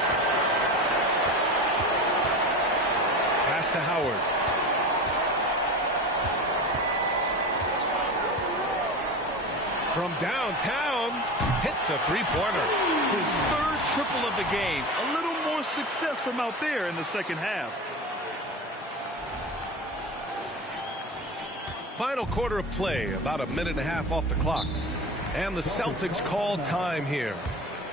Pass to Howard. From downtown, hits a three-pointer. His third triple of the game. A little more success from out there in the second half. Final quarter of play, about a minute and a half off the clock. And the Celtics call time here.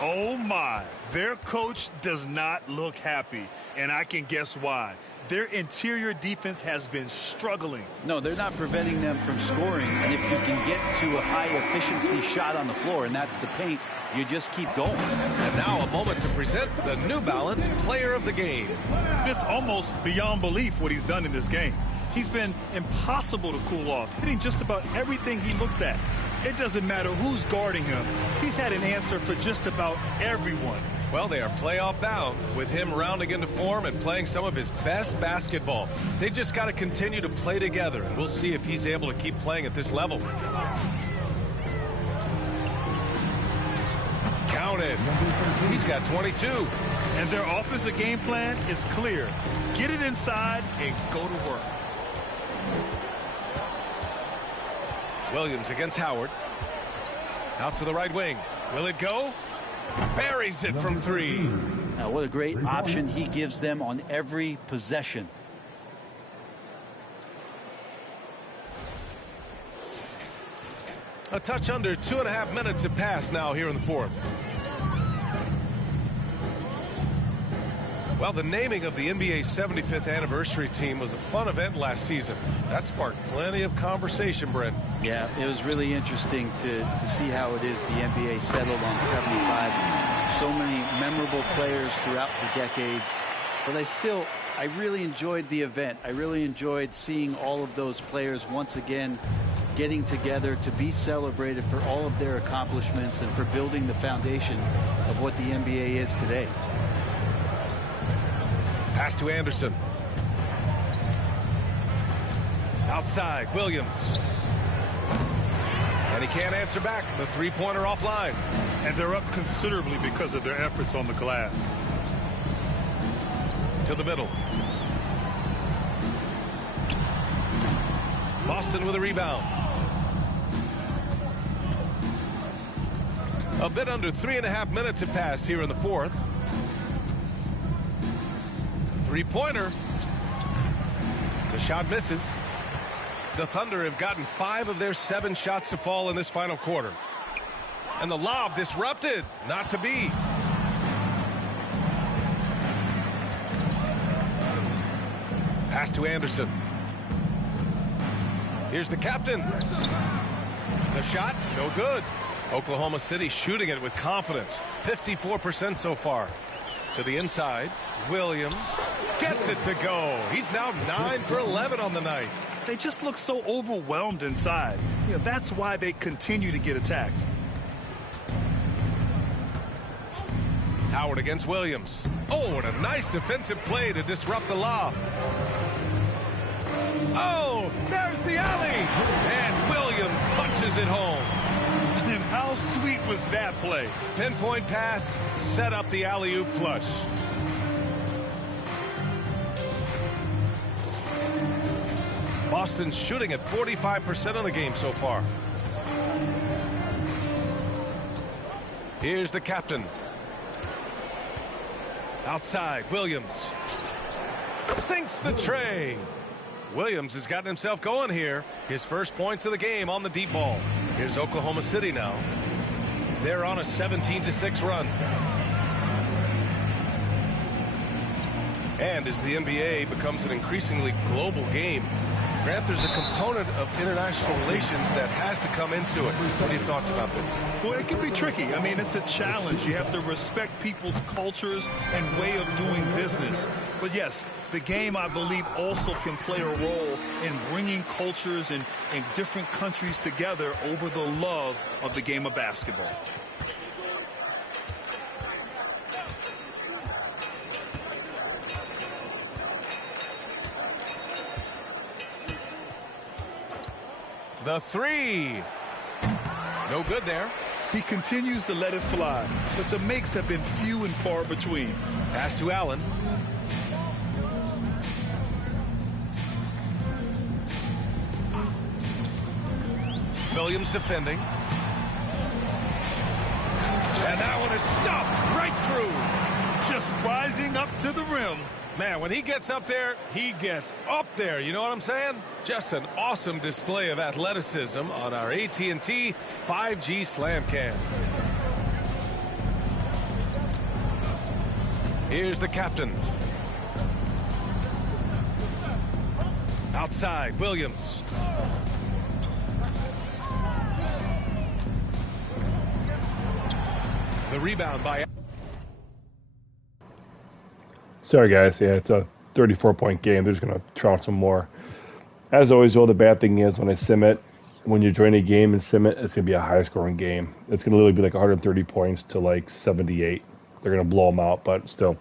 Oh my, their coach does not look happy, and I can guess why. Their interior defense has been struggling. No, they're not preventing them from scoring, and if you can get to a high-efficiency shot on the floor, and that's the paint, you just keep going. And now a moment to present the New Balance Player of the Game. It's almost beyond belief what he's done in this game. He's been impossible to cool off, hitting just about everything he looks at. It doesn't matter who's guarding him. He's had an answer for just about everyone. Well, they are playoff bound with him rounding into form and playing some of his best basketball. They just got to continue to play together, and we'll see if he's able to keep playing at this level. Counted. He's got 22. And their offensive game plan is clear. Get it inside and go to work. Williams against Howard. Out to the right wing. Will it go? Buries it from three. Now, what a great option he gives them on every possession. A touch under 2.5 minutes have passed now here in the fourth. Well, the naming of the NBA's 75th anniversary team was a fun event last season. That sparked plenty of conversation, Brent. Yeah, it was really interesting to see how it is the NBA settled on 75. So many memorable players throughout the decades. But I really enjoyed the event. I really enjoyed seeing all of those players once again getting together to be celebrated for all of their accomplishments and for building the foundation of what the NBA is today. Pass to Anderson. Outside, Williams. And he can't answer back. The three-pointer offline. And they're up considerably because of their efforts on the glass. To the middle. Boston with a rebound. A bit under 3.5 minutes have passed here in the fourth. Three-pointer. The shot misses. The Thunder have gotten 5 of their 7 shots to fall in this final quarter. And the lob disrupted. Not to be. Pass to Anderson. Here's the captain. The shot, no good. Oklahoma City shooting it with confidence. 54% so far. To the inside. Williams gets it to go. He's now 9 for 11 on the night. They just look so overwhelmed inside. That's why they continue to get attacked. Howard against Williams. Oh, and a nice defensive play to disrupt the lob. Oh, there's the alley. And Williams punches it home. And how sweet was that play? Pinpoint pass, set up the alley-oop flush. Boston's shooting at 45% of the game so far. Here's the captain. Outside, Williams. Sinks the tray. Williams has gotten himself going here. His first points of the game on the deep ball. Here's Oklahoma City now. They're on a 17-6 run. And as the NBA becomes an increasingly global game, Grant, there's a component of international relations that has to come into it. What are your thoughts about this? Well, it can be tricky. I mean, it's a challenge. You have to respect people's cultures and way of doing business. But yes, the game, I believe, also can play a role in bringing cultures in different countries together over the love of the game of basketball. The three. No good there. He continues to let it fly, but the makes have been few and far between. Pass to Allen. Williams defending. And that one is stuffed right through. Just rising up to the rim. Man, when he gets up there, he gets up there. You know what I'm saying? Just an awesome display of athleticism on our AT&T 5G Slam Cam. Here's the captain. Outside, Williams. The rebound by... Sorry, guys. Yeah, it's a 34-point game. They're just going to trounce some more. As always, though, the bad thing is when I sim it, when you join a game and sim it, it's going to be a high-scoring game. It's going to literally be like 130 points to like 78. They're going to blow them out, but still.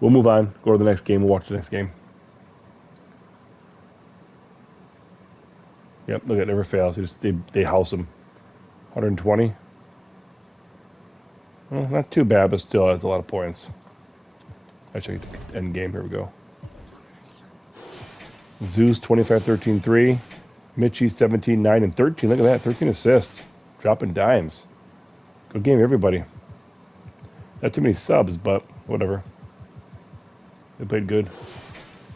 We'll move on. Go to the next game. We'll watch the next game. Yep, look, it never fails. They house them. 120. Well, not too bad, but still has a lot of points. Actually, end game. Here we go. Zeus 25-13-3. Mitchie 17-9 and 13. Look at that, 13 assists, dropping dimes. Good game, everybody. Not too many subs, but whatever. They played good.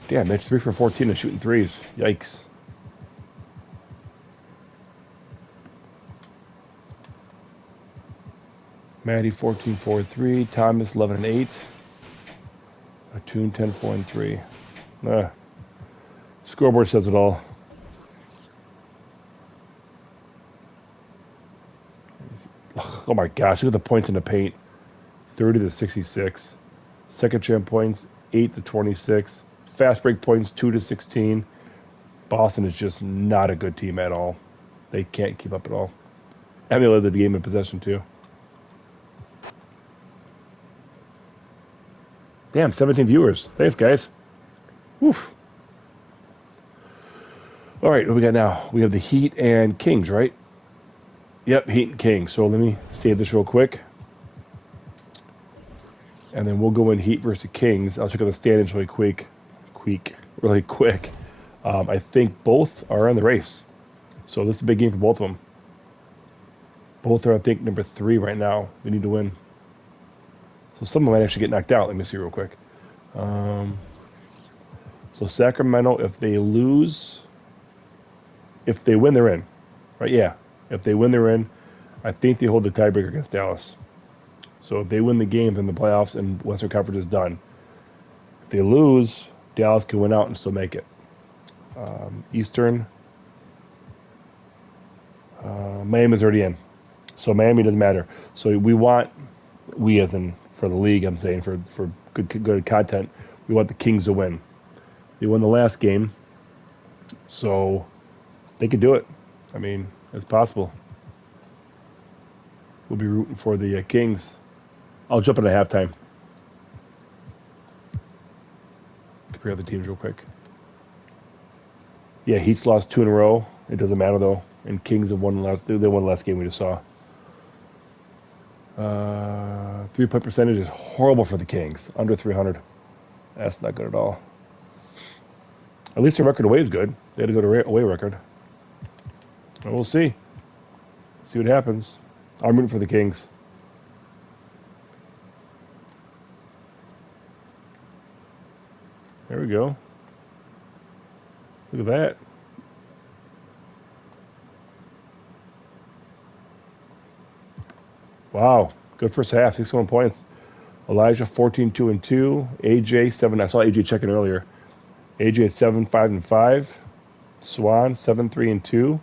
Damn, Mitch 3 for 14 and shooting threes. Yikes. Maddie 14-4-3. Thomas 11-8. Atune 10-4-3. Scoreboard says it all. Oh my gosh, look at the points in the paint. 30-66. Second chance points, 8-26. Fast break points, 2-16. Boston is just not a good team at all. They can't keep up at all. And they led the game in possession too. Damn, 17 viewers. Thanks, guys. Woof. All right, what do we got now? We have the Heat and Kings, right? Yep, Heat and Kings. So let me save this real quick. And then we'll go in Heat versus Kings. I'll check out the standings really quick. I think both are in the race. So this is a big game for both of them. Both are, I think, number 3 right now. They need to win. So some of them might actually get knocked out. Let me see real quick. So Sacramento, if they lose, if they win, they're in. Right? Yeah. If they win, they're in. I think they hold the tiebreaker against Dallas. So if they win the game, then the playoffs and Western Conference is done. If they lose, Dallas can win out and still make it. Eastern, Miami's already in. So Miami doesn't matter. So we as in for the league, I'm saying, for good content, we want the Kings to win. They won the last game, so they could do it. I mean, it's possible. We'll be rooting for the Kings. I'll jump into halftime. Compare the teams real quick. Yeah, Heat's lost 2 in a row. It doesn't matter though. And Kings have won they won the last game we just saw. 3-point percentage is horrible for the Kings. Under 300. That's not good at all. At least their record away is good. They had to go to away record. And we'll see. See what happens. I'm rooting for the Kings. There we go. Look at that. Wow. Good first half. 61 points. Elijah 14-2-2. AJ 7. I saw AJ checking earlier. AJ at 7-5-5. Swan 7-3-2.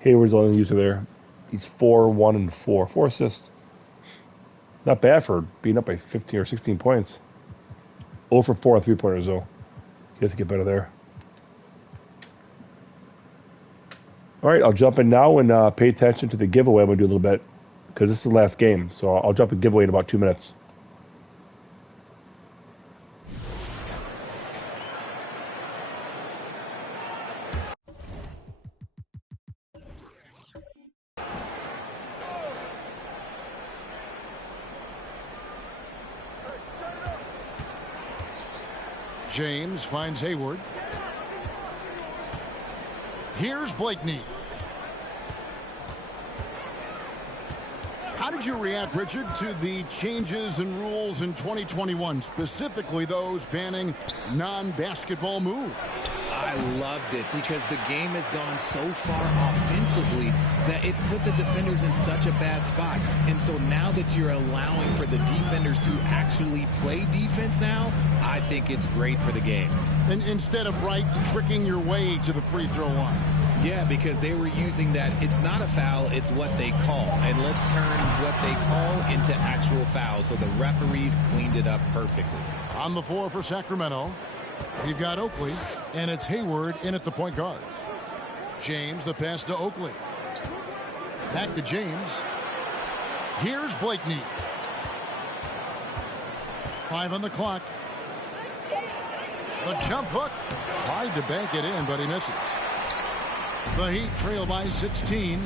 Hayward's the only user there. He's 4-1-4. 4 assists. Not bad for being up by 15 or 16 points. 0 for 4 on 3-pointers, though. He has to get better there. All right, I'll jump in now and pay attention to the giveaway. I'm going to do a little bit because this is the last game. So I'll jump in giveaway in about 2 minutes. James finds Hayward. Here's Blakeney. did you react, Richard, to the changes and rules in 2021, specifically those banning non-basketball moves? I loved it because the game has gone so far offensively that it put the defenders in such a bad spot. And so now that you're allowing for the defenders to actually play defense now, I think it's great for the game. And instead of tricking your way to the free throw line. Yeah, because they were using that it's not a foul, it's what they call. And let's turn what they call into actual fouls. So the referees cleaned it up perfectly. On the floor for Sacramento, we've got Oakley, and it's Hayward in at the point guard. James, the pass to Oakley. Back to James. Here's Blakeney. 5 on the clock. The jump hook. Tried to bank it in, but he misses. The Heat trail by 16.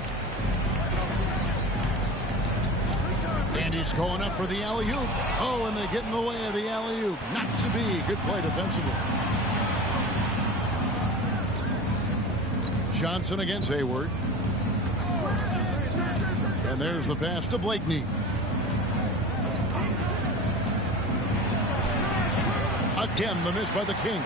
And he's going up for the alley-oop. Oh, and they get in the way of the alley-oop. Not to be. Good play defensively. Johnson against Hayward. And there's the pass to Blakeney. Again, the miss by the Kings.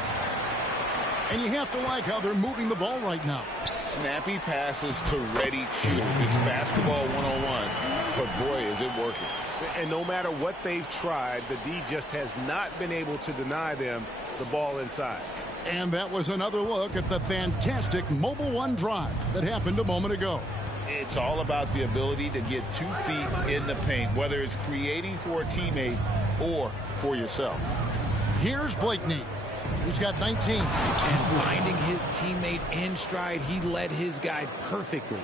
And you have to like how they're moving the ball right now. Snappy passes to ready shooters. It's basketball 101. But boy, is it working. And no matter what they've tried, the D just has not been able to deny them the ball inside. And that was another look at the fantastic Mobile One drive that happened a moment ago. It's all about the ability to get 2 feet in the paint, whether it's creating for a teammate or for yourself. Here's Blakeney. He's got 19. And finding his teammate in stride, he led his guy perfectly.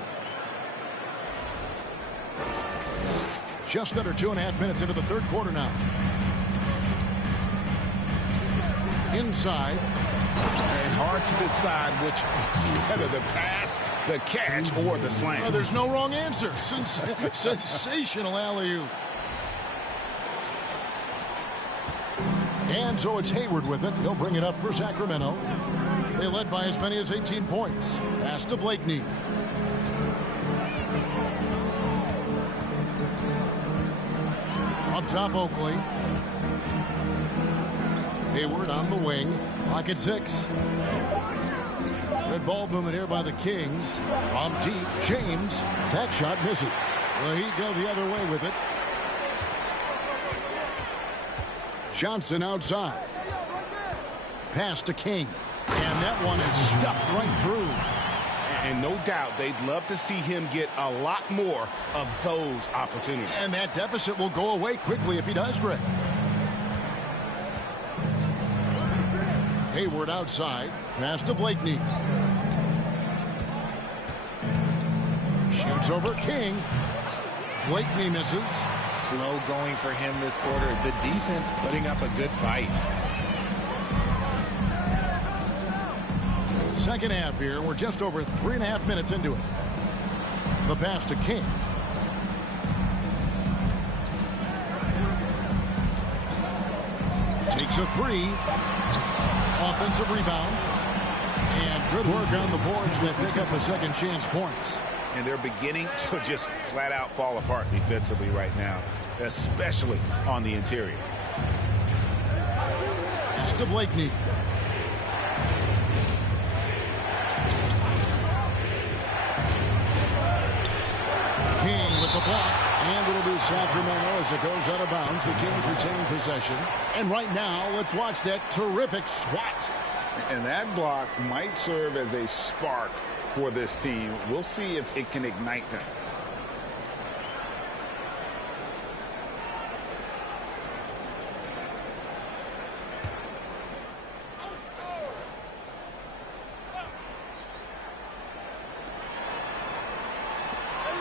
Just under 2.5 minutes into the third quarter now. Inside. And hard to decide which is better, the pass, the catch, or the slam. Oh, there's no wrong answer. Sensational alley-oop. And so it's Hayward with it. He'll bring it up for Sacramento. They led by as many as 18 points. Pass to Blakeney. Up top, Oakley. Hayward on the wing. Clock at 6. Good ball movement here by the Kings. From deep, James. That shot misses. The Heat go the other way with it. Johnson outside. Pass to King. And that one is stuffed right through. And no doubt they'd love to see him get a lot more of those opportunities. And that deficit will go away quickly if he does, Greg. Hayward outside. Pass to Blakeney. Shoots over King. Blakeney misses. Slow going for him this quarter. The defense putting up a good fight. Second half here. We're just over 3.5 minutes into it. The pass to King. Takes a 3. Offensive rebound. And good work on the boards. They pick up a second chance points. And they're beginning to just flat out fall apart defensively right now, especially on the interior. Pass to Blakeney. King with the block. And it'll be Sacramento as it goes out of bounds. The Kings retain possession. And right now, let's watch that terrific swat. And that block might serve as a spark for this team. We'll see if it can ignite them.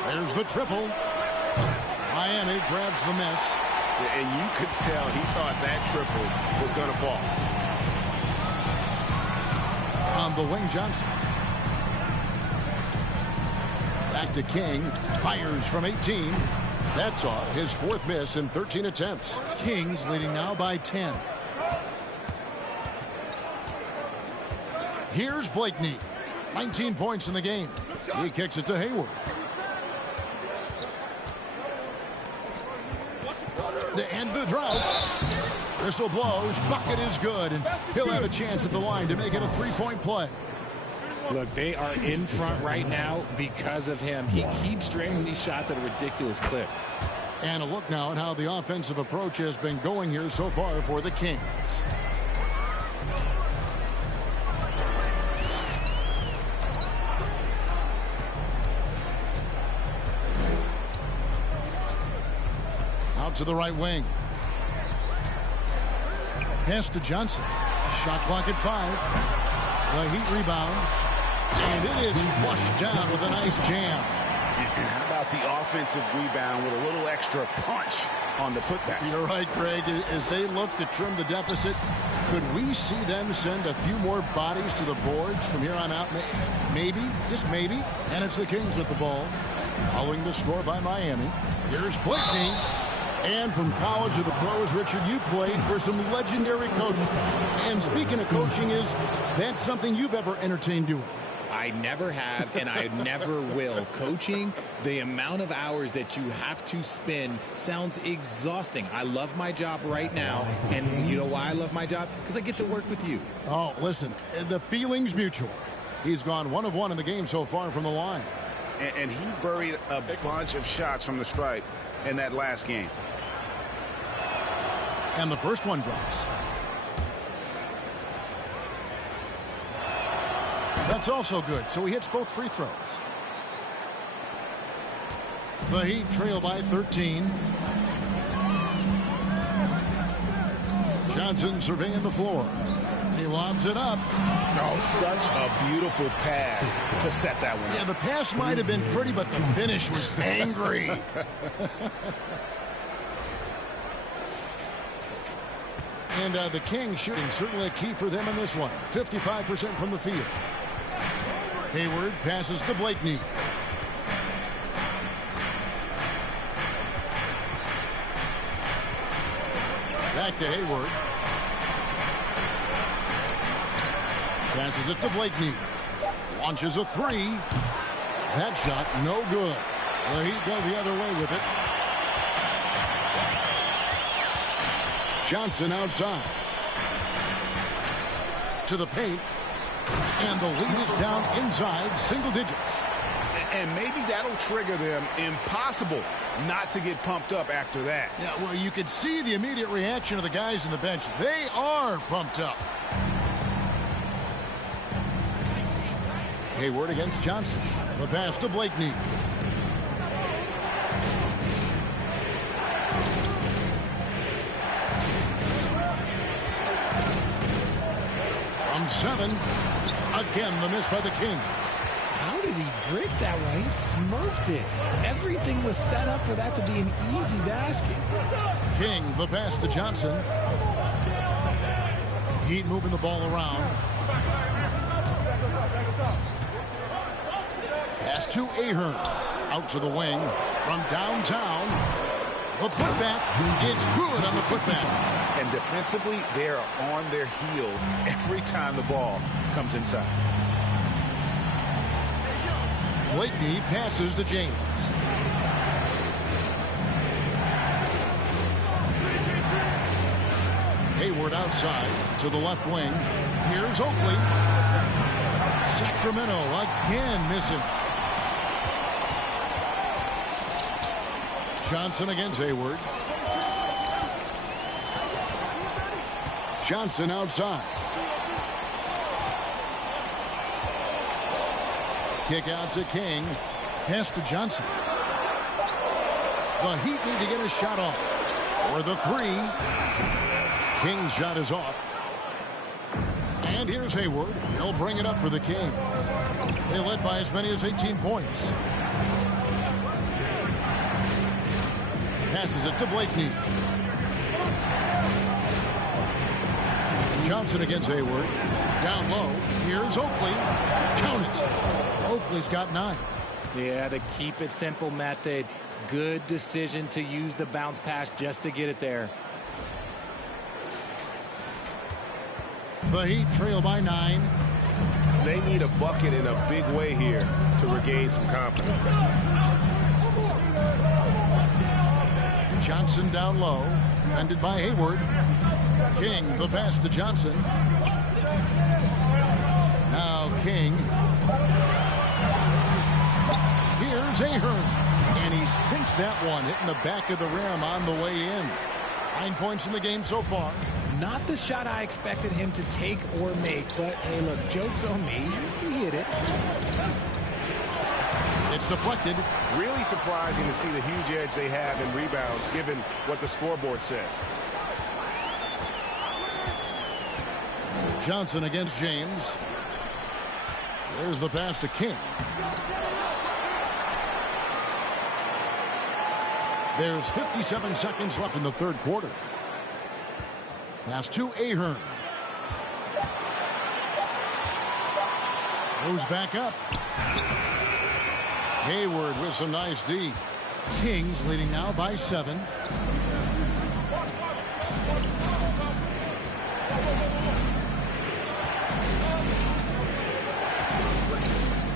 There's the triple. Miami grabs the miss. And you could tell he thought that triple was going to fall. On the wing, Johnson. Back to King. Fires from 18. That's off. His 4th miss in 13 attempts. Kings leading now by 10. Here's Blakeney. 19 points in the game. He kicks it to Hayward. To end the drought. Whistle blows. Bucket is good. And he'll have a chance at the line to make it a three-point play. Look, they are in front right now because of him. He keeps draining these shots at a ridiculous clip. And a look now at how the offensive approach has been going here so far for the Kings. Out to the right wing. Pass to Johnson. Shot clock at 5. The Heat rebound. And it is flushed down with a nice jam. And how about the offensive rebound with a little extra punch on the putback? You're right, Greg. As they look to trim the deficit, could we see them send a few more bodies to the boards from here on out? Maybe, just maybe. And it's the Kings with the ball. Following the score by Miami. Here's Blakeney. And from college to the pros, Richard, you played for some legendary coaching. And speaking of coaching, is that something you've ever entertained doing? I never have, and I never will. Coaching, the amount of hours that you have to spend sounds exhausting. I love my job right now, and you know why I love my job? Because I get to work with you. Oh, listen, the feeling's mutual. He's gone 1 of 1 in the game so far from the line. And he buried a bunch of shots from the stripe in that last game. And the first one drops. That's also good, so he hits both free throws. The Heat trail by 13. Johnson surveying the floor. He lobs it up. Oh, such a beautiful pass to set that one up. Yeah, the pass might have been pretty, but the finish was angry. And the Kings shooting certainly a key for them in this one. 55% from the field. Hayward passes to Blakeney. Back to Hayward. Passes it to Blakeney. Launches a 3. That shot no good. The Heat go the other way with it. Johnson outside. To the paint. And the lead is down inside single digits. And maybe that'll trigger them. Impossible not to get pumped up after that. Yeah, well, you could see the immediate reaction of the guys on the bench. They are pumped up. Hayward against Johnson. The pass to Blakeney. From 7. Again, the miss by the Kings. How did he break that one? He smoked it. Everything was set up for that to be an easy basket. King, the pass to Johnson. Heat moving the ball around. Pass to Ahern. Out to the wing. From downtown. The putback. It's good on the putback. And defensively, they're on their heels every time the ball comes inside. Blakeney passes to James. Hayward outside to the left wing. Here's Oakley. Sacramento again missing. Johnson against Hayward. Johnson outside. Kick out to King. Pass to Johnson. The Heat need to get a shot off. For the 3. King's shot is off. And here's Hayward. He'll bring it up for the Kings. They led by as many as 18 points. Passes it to Blakeney. Johnson against Hayward. Down low. Here's Oakley. Count it. Oakley's got 9. Yeah, the keep it simple method. Good decision to use the bounce pass just to get it there. The Heat trail by 9. They need a bucket in a big way here to regain some confidence. Johnson down low. Defended by Hayward. King, the pass to Johnson. Now King. Here's Ahern. And he sinks that one, hitting the back of the rim on the way in. 9 points in the game so far. Not the shot I expected him to take or make, but hey, look, joke's on me. He hit it. It's deflected. Really surprising to see the huge edge they have in rebounds, given what the scoreboard says. Johnson against James. There's the pass to King. There's 57 seconds left in the third quarter. Pass to Ahern. Goes back up. Hayward with some nice D. Kings leading now by 7.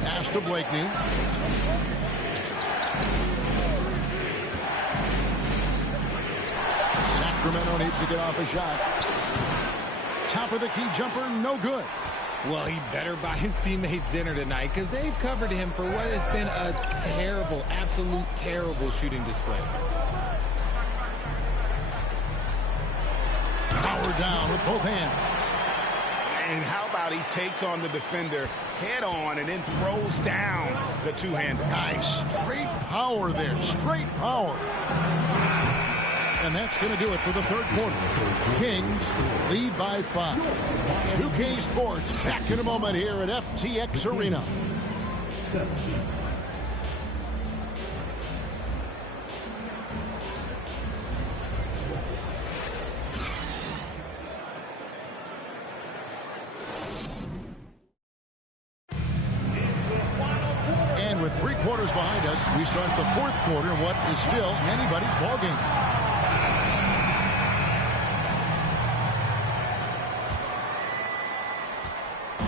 Pass to Blakeney. Sacramento needs to get off a shot. Top of the key jumper, no good. Well, he better buy his teammates dinner tonight because they've covered him for what has been a terrible, absolute terrible shooting display. Power down with both hands. And how about he takes on the defender head on and then throws down the two-hander. Nice. Straight power there. Straight power. And that's going to do it for the third quarter. Kings lead by 5. 2K Sports back in a moment here at FTX Arena. And with 3 quarters behind us, we start the fourth quarter in what is still anybody's ballgame.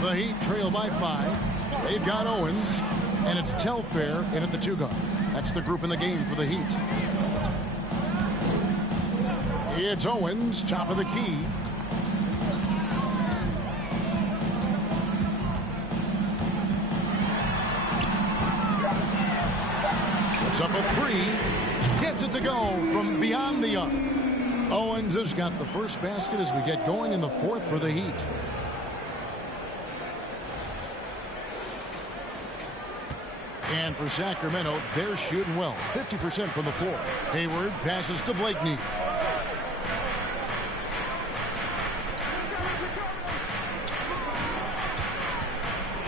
The Heat trail by 5. They've got Owens, and it's Telfair in at the 2-guard. That's the group in the game for the Heat. It's Owens, top of the key. Puts up a 3. Gets it to go from beyond the arc. Owens has got the first basket as we get going in the fourth for the Heat. And for Sacramento, they're shooting well. 50% from the floor. Hayward passes to Blakeney.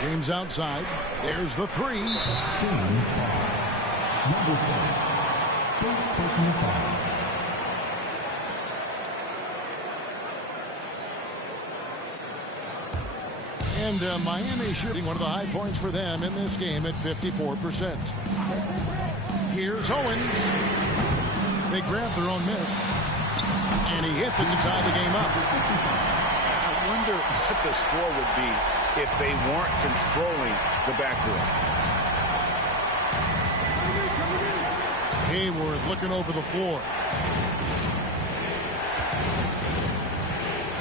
James outside. There's the 3. Number 10. First personal foul. And Miami shooting one of the high points for them in this game at 54%. Here's Owens. They grab their own miss. And he hits it to tie the game up. I wonder what the score would be if they weren't controlling the backboard. Hayward looking over the floor.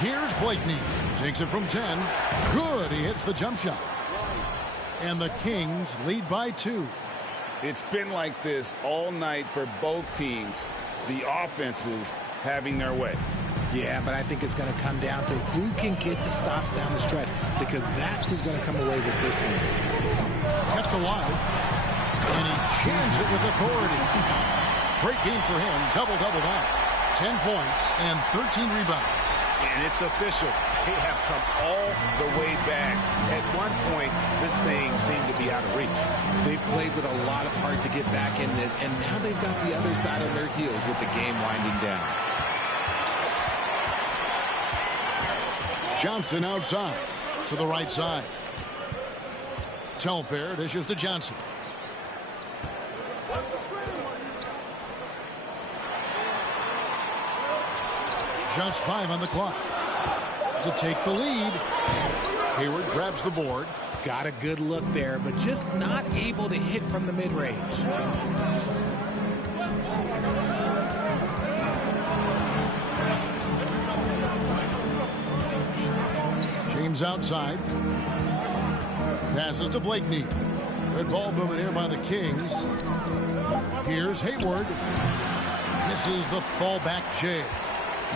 Here's Blakeney. Takes it from 10. Good. He hits the jump shot. And the Kings lead by 2. It's been like this all night for both teams. The offenses having their way. Yeah, but I think it's going to come down to who can get the stops down the stretch, because that's who's going to come away with this one. Kept alive. And he jams it with authority. Great game for him. Double-double now. 10 points and 13 rebounds. And it's official. They have come all the way back. At one point, this thing seemed to be out of reach. They've played with a lot of heart to get back in this, and now they've got the other side on their heels with the game winding down. Johnson outside to the right side. Telfair dishes to Johnson. Just 5 on the clock to take the lead. Hayward grabs the board. Got a good look there, but just not able to hit from the mid-range. James outside. Passes to Blakeney. Red ball movement here by the Kings. Here's Hayward. Misses the fallback J.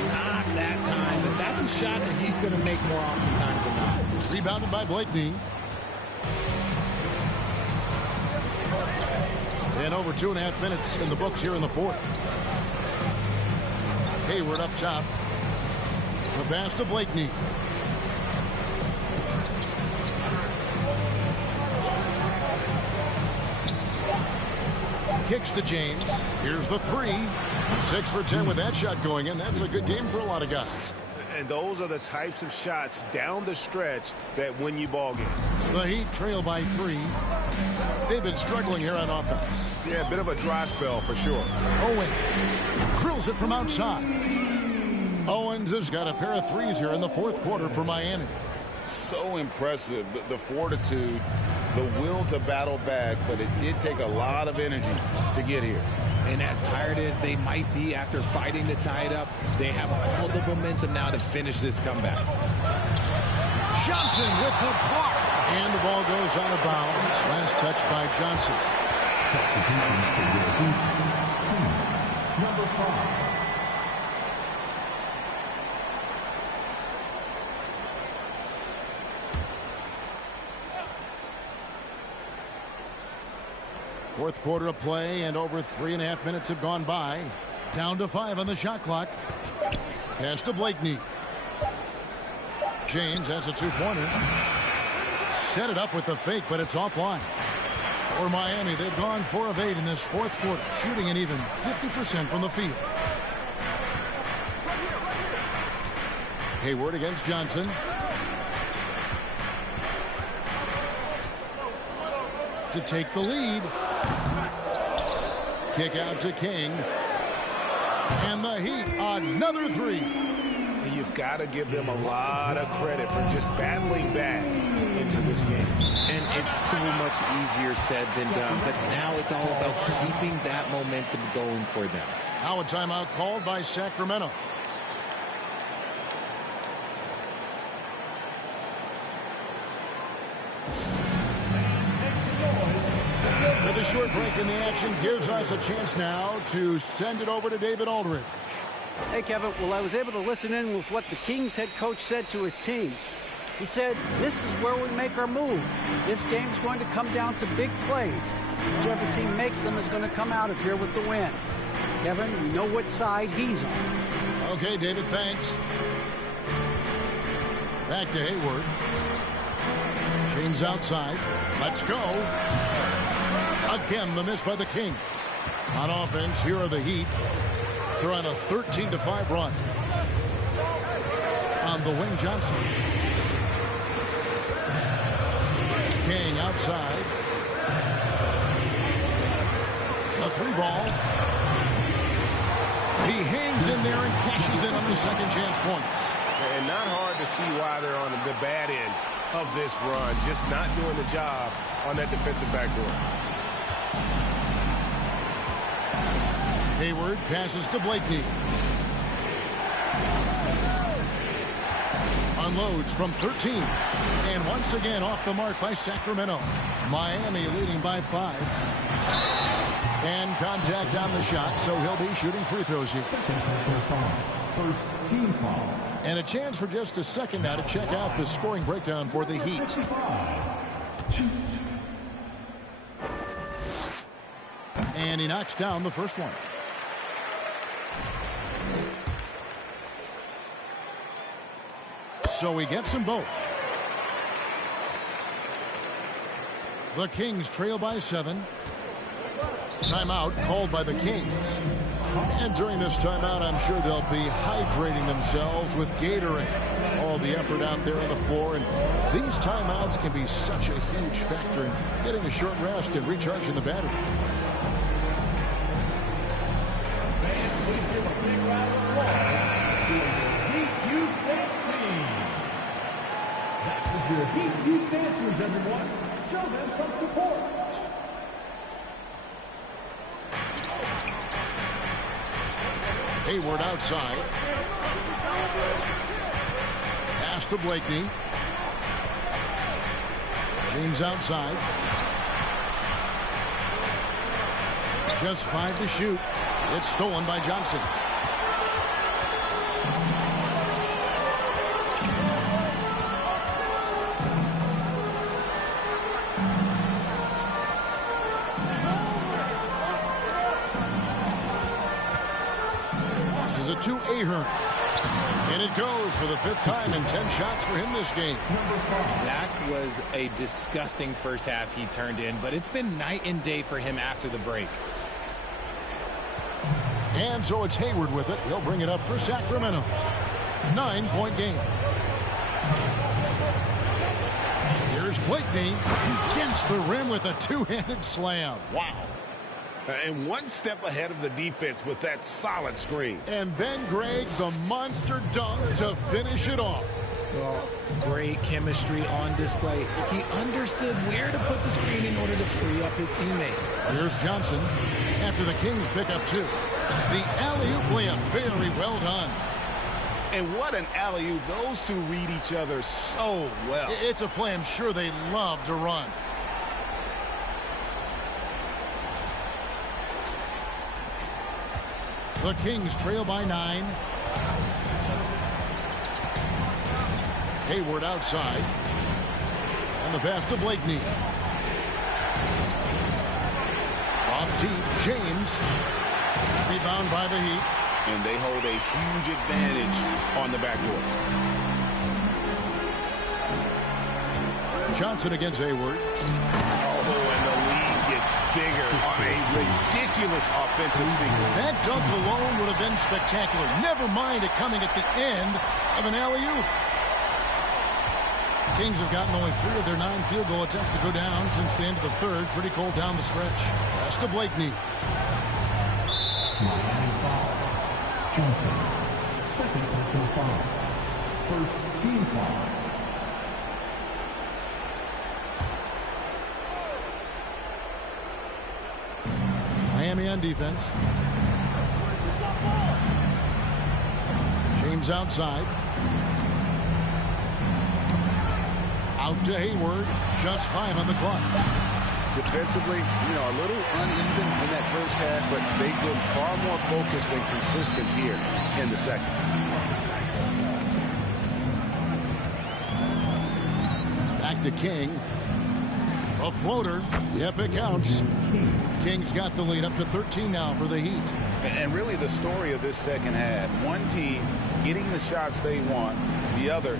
Not that time, but that's a shot that he's going to make more oftentimes than not. Rebounded by Blakeney. And over 2.5 minutes in the books here in the fourth. Hayward up top. The pass to Blakeney. Kicks to James. Here's the three. 6 for 10 with that shot going in. That's a good game for a lot of guys. And those are the types of shots down the stretch that win you ball games. The Heat trail by 3. They've been struggling here on offense. Yeah, a bit of a dry spell for sure. Owens drills it from outside. Owens has got a pair of threes here in the fourth quarter for Miami. So impressive, the fortitude, the will to battle back, but it did take a lot of energy to get here. And as tired as they might be after fighting to tie it up, they have all the momentum now to finish this comeback. Johnson with the block. And the ball goes out of bounds. Last touch by Johnson. Substitutions for your Heat. Number 5. Fourth quarter of play, and over 3.5 minutes have gone by. Down to 5 on the shot clock. Pass to Blakeney. James has a two-pointer. Set it up with the fake, but it's offline. For Miami, they've gone 4 of 8 in this fourth quarter, shooting an even 50% from the field. Hayward against Johnson. To take the lead. Kick out to King. And the Heat, another three. You've got to give them a lot of credit for just battling back into this game. And it's so much easier said than done, but now it's all about keeping that momentum going for them. Now a timeout called by Sacramento. With a short break in the action gives us a chance now to send it over to David Aldridge. Hey, Kevin. Well, I was able to listen in with what the Kings head coach said to his team. He said, this is where we make our move. This game's going to come down to big plays. Whichever team makes them is going to come out of here with the win. Kevin, you know what side he's on. Okay, David, thanks. Back to Hayward. James outside. Let's go. Again, the miss by the Kings. On offense, here are the Heat. They're on a 13-5 run. On the wing, Johnson. King outside. The three ball. He hangs in there and cashes in on the second chance points. And not hard to see why they're on the bad end of this run. Just not doing the job on that defensive backboard. Hayward passes to Blakeney. Unloads from 13. And once again off the mark by Sacramento. Miami leading by 5. And contact on the shot, so he'll be shooting free throws here. First team foul. And a chance for just a second now to check out the scoring breakdown for the Heat. And he knocks down the first one. So he gets them both. The Kings trail by 7. Timeout called by the Kings. And during this timeout, I'm sure they'll be hydrating themselves with Gatorade. All the effort out there on the floor. And these timeouts can be such a huge factor in getting a short rest and recharging the battery. Your Heat youth dancers, everyone. Show them some support. Hayward outside. Pass to Blakeney. James outside. Just 5 to shoot. It's stolen by Johnson. Passes it to Ahern. And it goes for the 5th time and 10 shots for him this game. That was a disgusting first half he turned in, but it's been night and day for him after the break. And so it's Hayward with it. He'll bring it up for Sacramento. 9-point game. Here's Blakeney. He dents the rim with a two-handed slam. Wow. And one step ahead of the defense with that solid screen. And then Greg, the monster dunk to finish it off. Well, great chemistry on display. He understood where to put the screen in order to free up his teammate. Here's Johnson after the Kings pick up 2. The alley-oop layup, very well done. And what an alley-oop. Those two read each other so well. It's a play I'm sure they love to run. The Kings trail by 9. Hayward outside. And the pass to Blakeney. Off deep, James. Rebound by the Heat. And they hold a huge advantage on the backcourt. Johnson against Hayward. Oh, and the lead gets bigger on a ridiculous offensive sequence. That dunk alone would have been spectacular. Never mind it coming at the end of an alley-oop. Kings have gotten only 3 of their 9 field goal attempts to go down since the end of the 3rd. Pretty cold down the stretch. Pass to Blakeney. Miami foul. Johnson. Second personal foul. First team foul. Miami on defense. James outside. Out to Hayward. Just 5 on the clock. Defensively, a little uneven in that first half, but they've been far more focused and consistent here in the second. Back to King. A floater. Yep, it counts. Kings got the lead up to 13 now for the Heat. And really the story of this second half, one team getting the shots they want, the other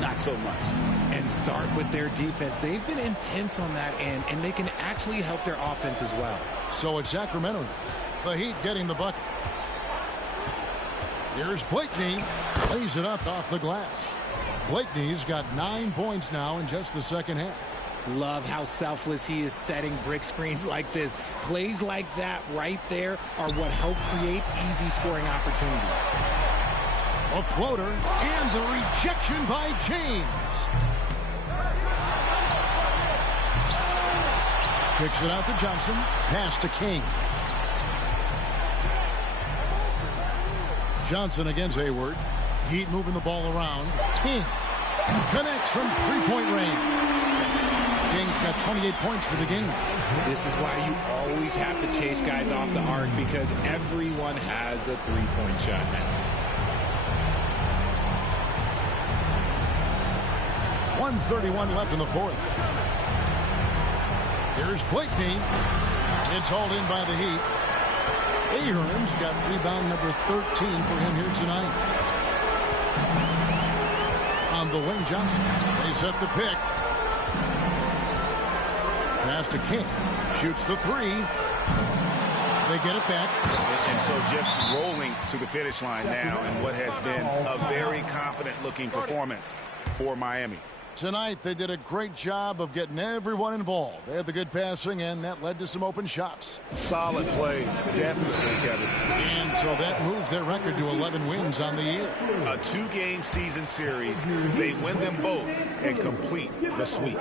not so much. And start with their defense. They've been intense on that end, and they can actually help their offense as well. So it's Sacramento now. The Heat getting the bucket. Here's Blakeney. Lays it up off the glass. Blakeney's got 9 points now in just the second half. Love how selfless he is setting brick screens like this. Plays like that right there are what help create easy scoring opportunities. A floater and the rejection by James. Kicks it out to Johnson. Pass to King. Johnson against Hayward. Heat moving the ball around. King connects from 3-point range. Kings got 28 points for the game. This is why you always have to chase guys off the arc, because everyone has a 3-point shot now. 1:31 left in the 4th. Here's Blakeney. It's hauled in by the Heat. Ahern's got rebound number 13 for him here tonight. On the wing, Johnson. They set the pick. Pass to King. Shoots the 3. They get it back. And so just rolling to the finish line now in what has been a very confident-looking performance for Miami. Tonight, they did a great job of getting everyone involved. They had the good passing, and that led to some open shots. Solid play, definitely, Kevin. And so that moves their record to 11 wins on the year. A 2-game season series. They win them both and complete the sweep.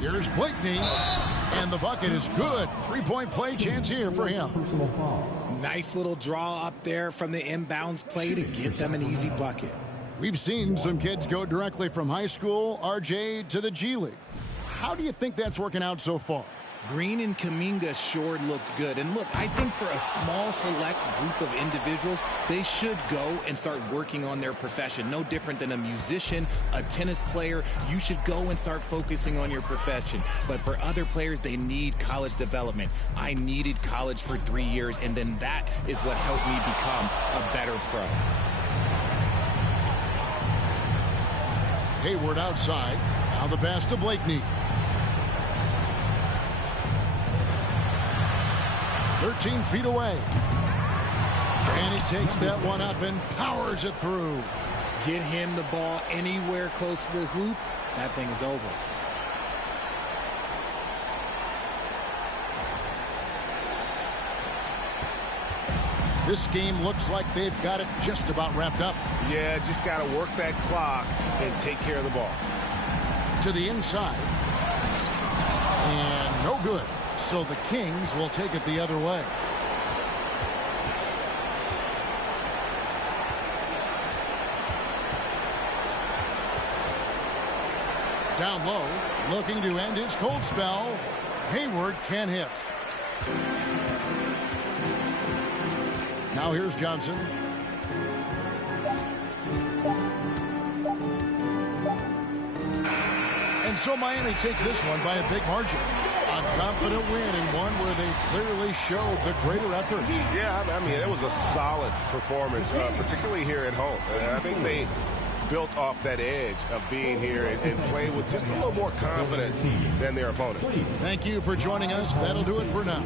Here's Blakeney, and the bucket is good. 3-point play chance here for him. Nice little draw up there from the inbounds play to get them an easy bucket. We've seen some kids go directly from high school, RJ, to the G League. How do you think that's working out so far? Green and Kuminga sure looked good. And look, I think for a small select group of individuals, they should go and start working on their profession. No different than a musician, a tennis player. You should go and start focusing on your profession. But for other players, they need college development. I needed college for 3 years, and then that is what helped me become a better pro. Hayward outside. Now the pass to Blakeney. 13 feet away. And he takes that one up and powers it through. Get him the ball anywhere close to the hoop, that thing is over. This game looks like they've got it just about wrapped up. Yeah, just got to work that clock and take care of the ball. To the inside. And no good. So the Kings will take it the other way. Down low, looking to end his cold spell. Hayward can't hit. Now here's Johnson. And so Miami takes this one by a big margin. A confident win and one where they clearly showed the greater effort. Yeah, I mean, it was a solid performance, particularly here at home. I think they built off that edge of being here and playing with just a little more confidence than their opponent. Thank you for joining us. That'll do it for now.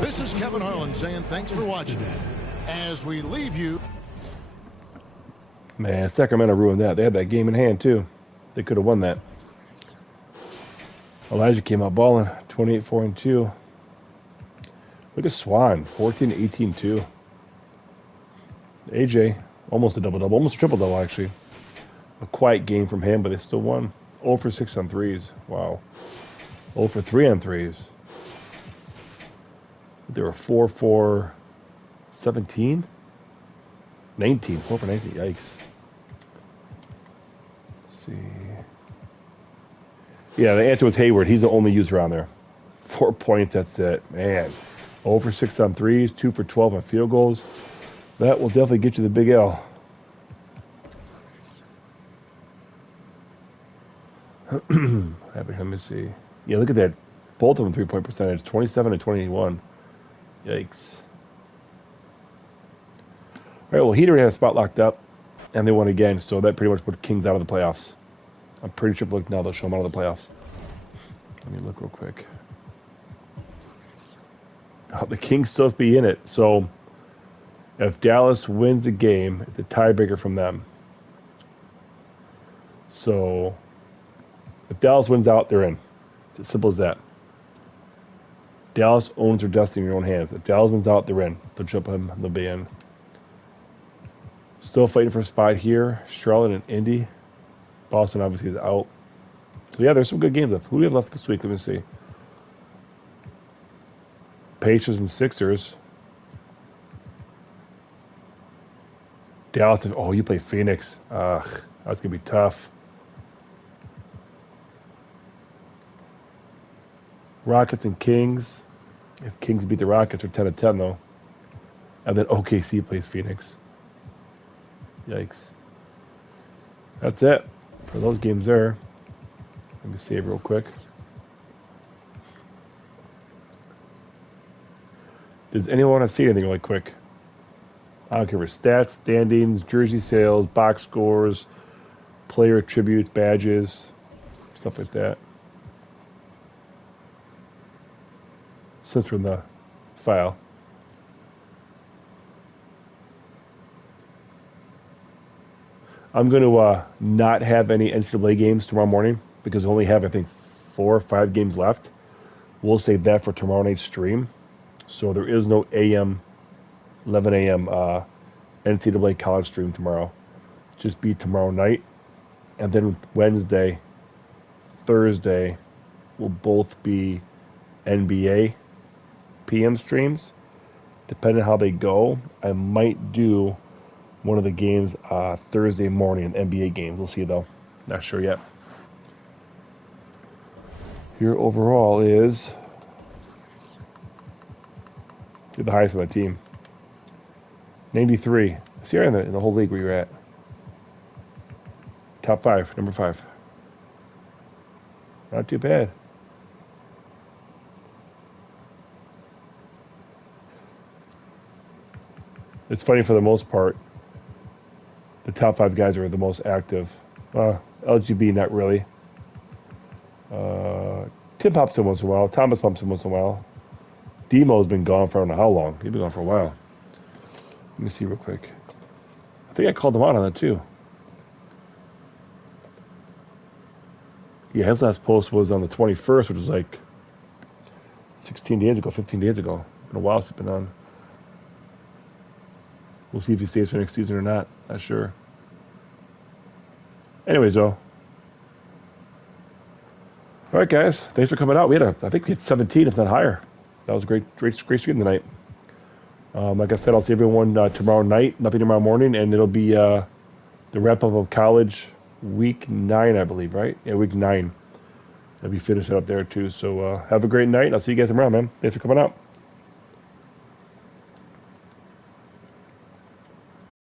This is Kevin Harlan saying thanks for watching. As we leave you. Man, Sacramento ruined that. They had that game in hand, too. They could have won that. Elijah came out balling, 28-4-2. Look at Swan, 14-18-2. AJ, almost a double-double, almost a triple-double, actually. A quiet game from him, but they still won. 0 for 6 on threes. Wow. 0 for 3 on threes. They were 4 for 17? 19. 4 for 19. Yikes. Let's see. Yeah, the answer was Hayward. He's the only user on there. 4 points, that's it. Man. 0 for 6 on threes, 2 for 12 on field goals. That will definitely get you the big L. Let me see. Yeah, look at that. Both of them 3-point percentage, 27 and 21. Yikes. All right, well, Heat already had a spot locked up, and they won again, so that pretty much put Kings out of the playoffs. I'm pretty sure if you look now, they'll show them out of the playoffs. Let me look real quick. Oh, the Kings still be in it. So if Dallas wins a game, it's a tiebreaker from them. So if Dallas wins out, they're in. It's as simple as that. Dallas owns their destiny in their own hands. If Dallas wins out, they're in. They'll jump them, they'll be in. Still fighting for a spot here. Charlotte and Indy. Boston obviously is out. So yeah, there's some good games left. Who do we have left this week? Let me see. Pacers and Sixers. Dallas. Oh, you play Phoenix. That's gonna be tough. Rockets and Kings. If Kings beat the Rockets, they're 10-10 though. And then OKC plays Phoenix. Yikes. That's it for those games there. Let me save real quick. Does anyone want to see anything really quick? I don't care for stats, standings, jersey sales, box scores, player attributes, badges, stuff like that. Since we're in the file. I'm going to not have any NCAA games tomorrow morning because we only have, I think, 4 or 5 games left. We'll save that for tomorrow night's stream. So there is no 11 a.m. NCAA college stream tomorrow. Just be tomorrow night. And then Wednesday, Thursday will both be NBA PM streams. Depending on how they go, I might do one of the games Thursday morning, NBA games. We'll see, though. Not sure yet. Your overall is the highest on the team. 93. See you're in the whole league where you're at. Top 5, number 5. Not too bad. It's funny, for the most part, the top 5 guys are the most active. LGB, not really. Tim pops in once in a while. Thomas pops in once in a while. Demo's been gone for I don't know how long. He's been gone for a while. Let me see real quick. I think I called him out on that too. Yeah, his last post was on the 21st, which was like 16 days ago, 15 days ago. Been a while since it's been on. We'll see if he stays for next season or not. Not sure. Anyways, though. All right, guys. Thanks for coming out. I think we had 17, if not higher. That was a great stream tonight. Like I said, I'll see everyone tomorrow night. Nothing tomorrow morning, and it'll be the wrap-up of college week 9, I believe, right? Yeah, week 9. I'll be finishing up there, too. So have a great night. I'll see you guys tomorrow, man. Thanks for coming out.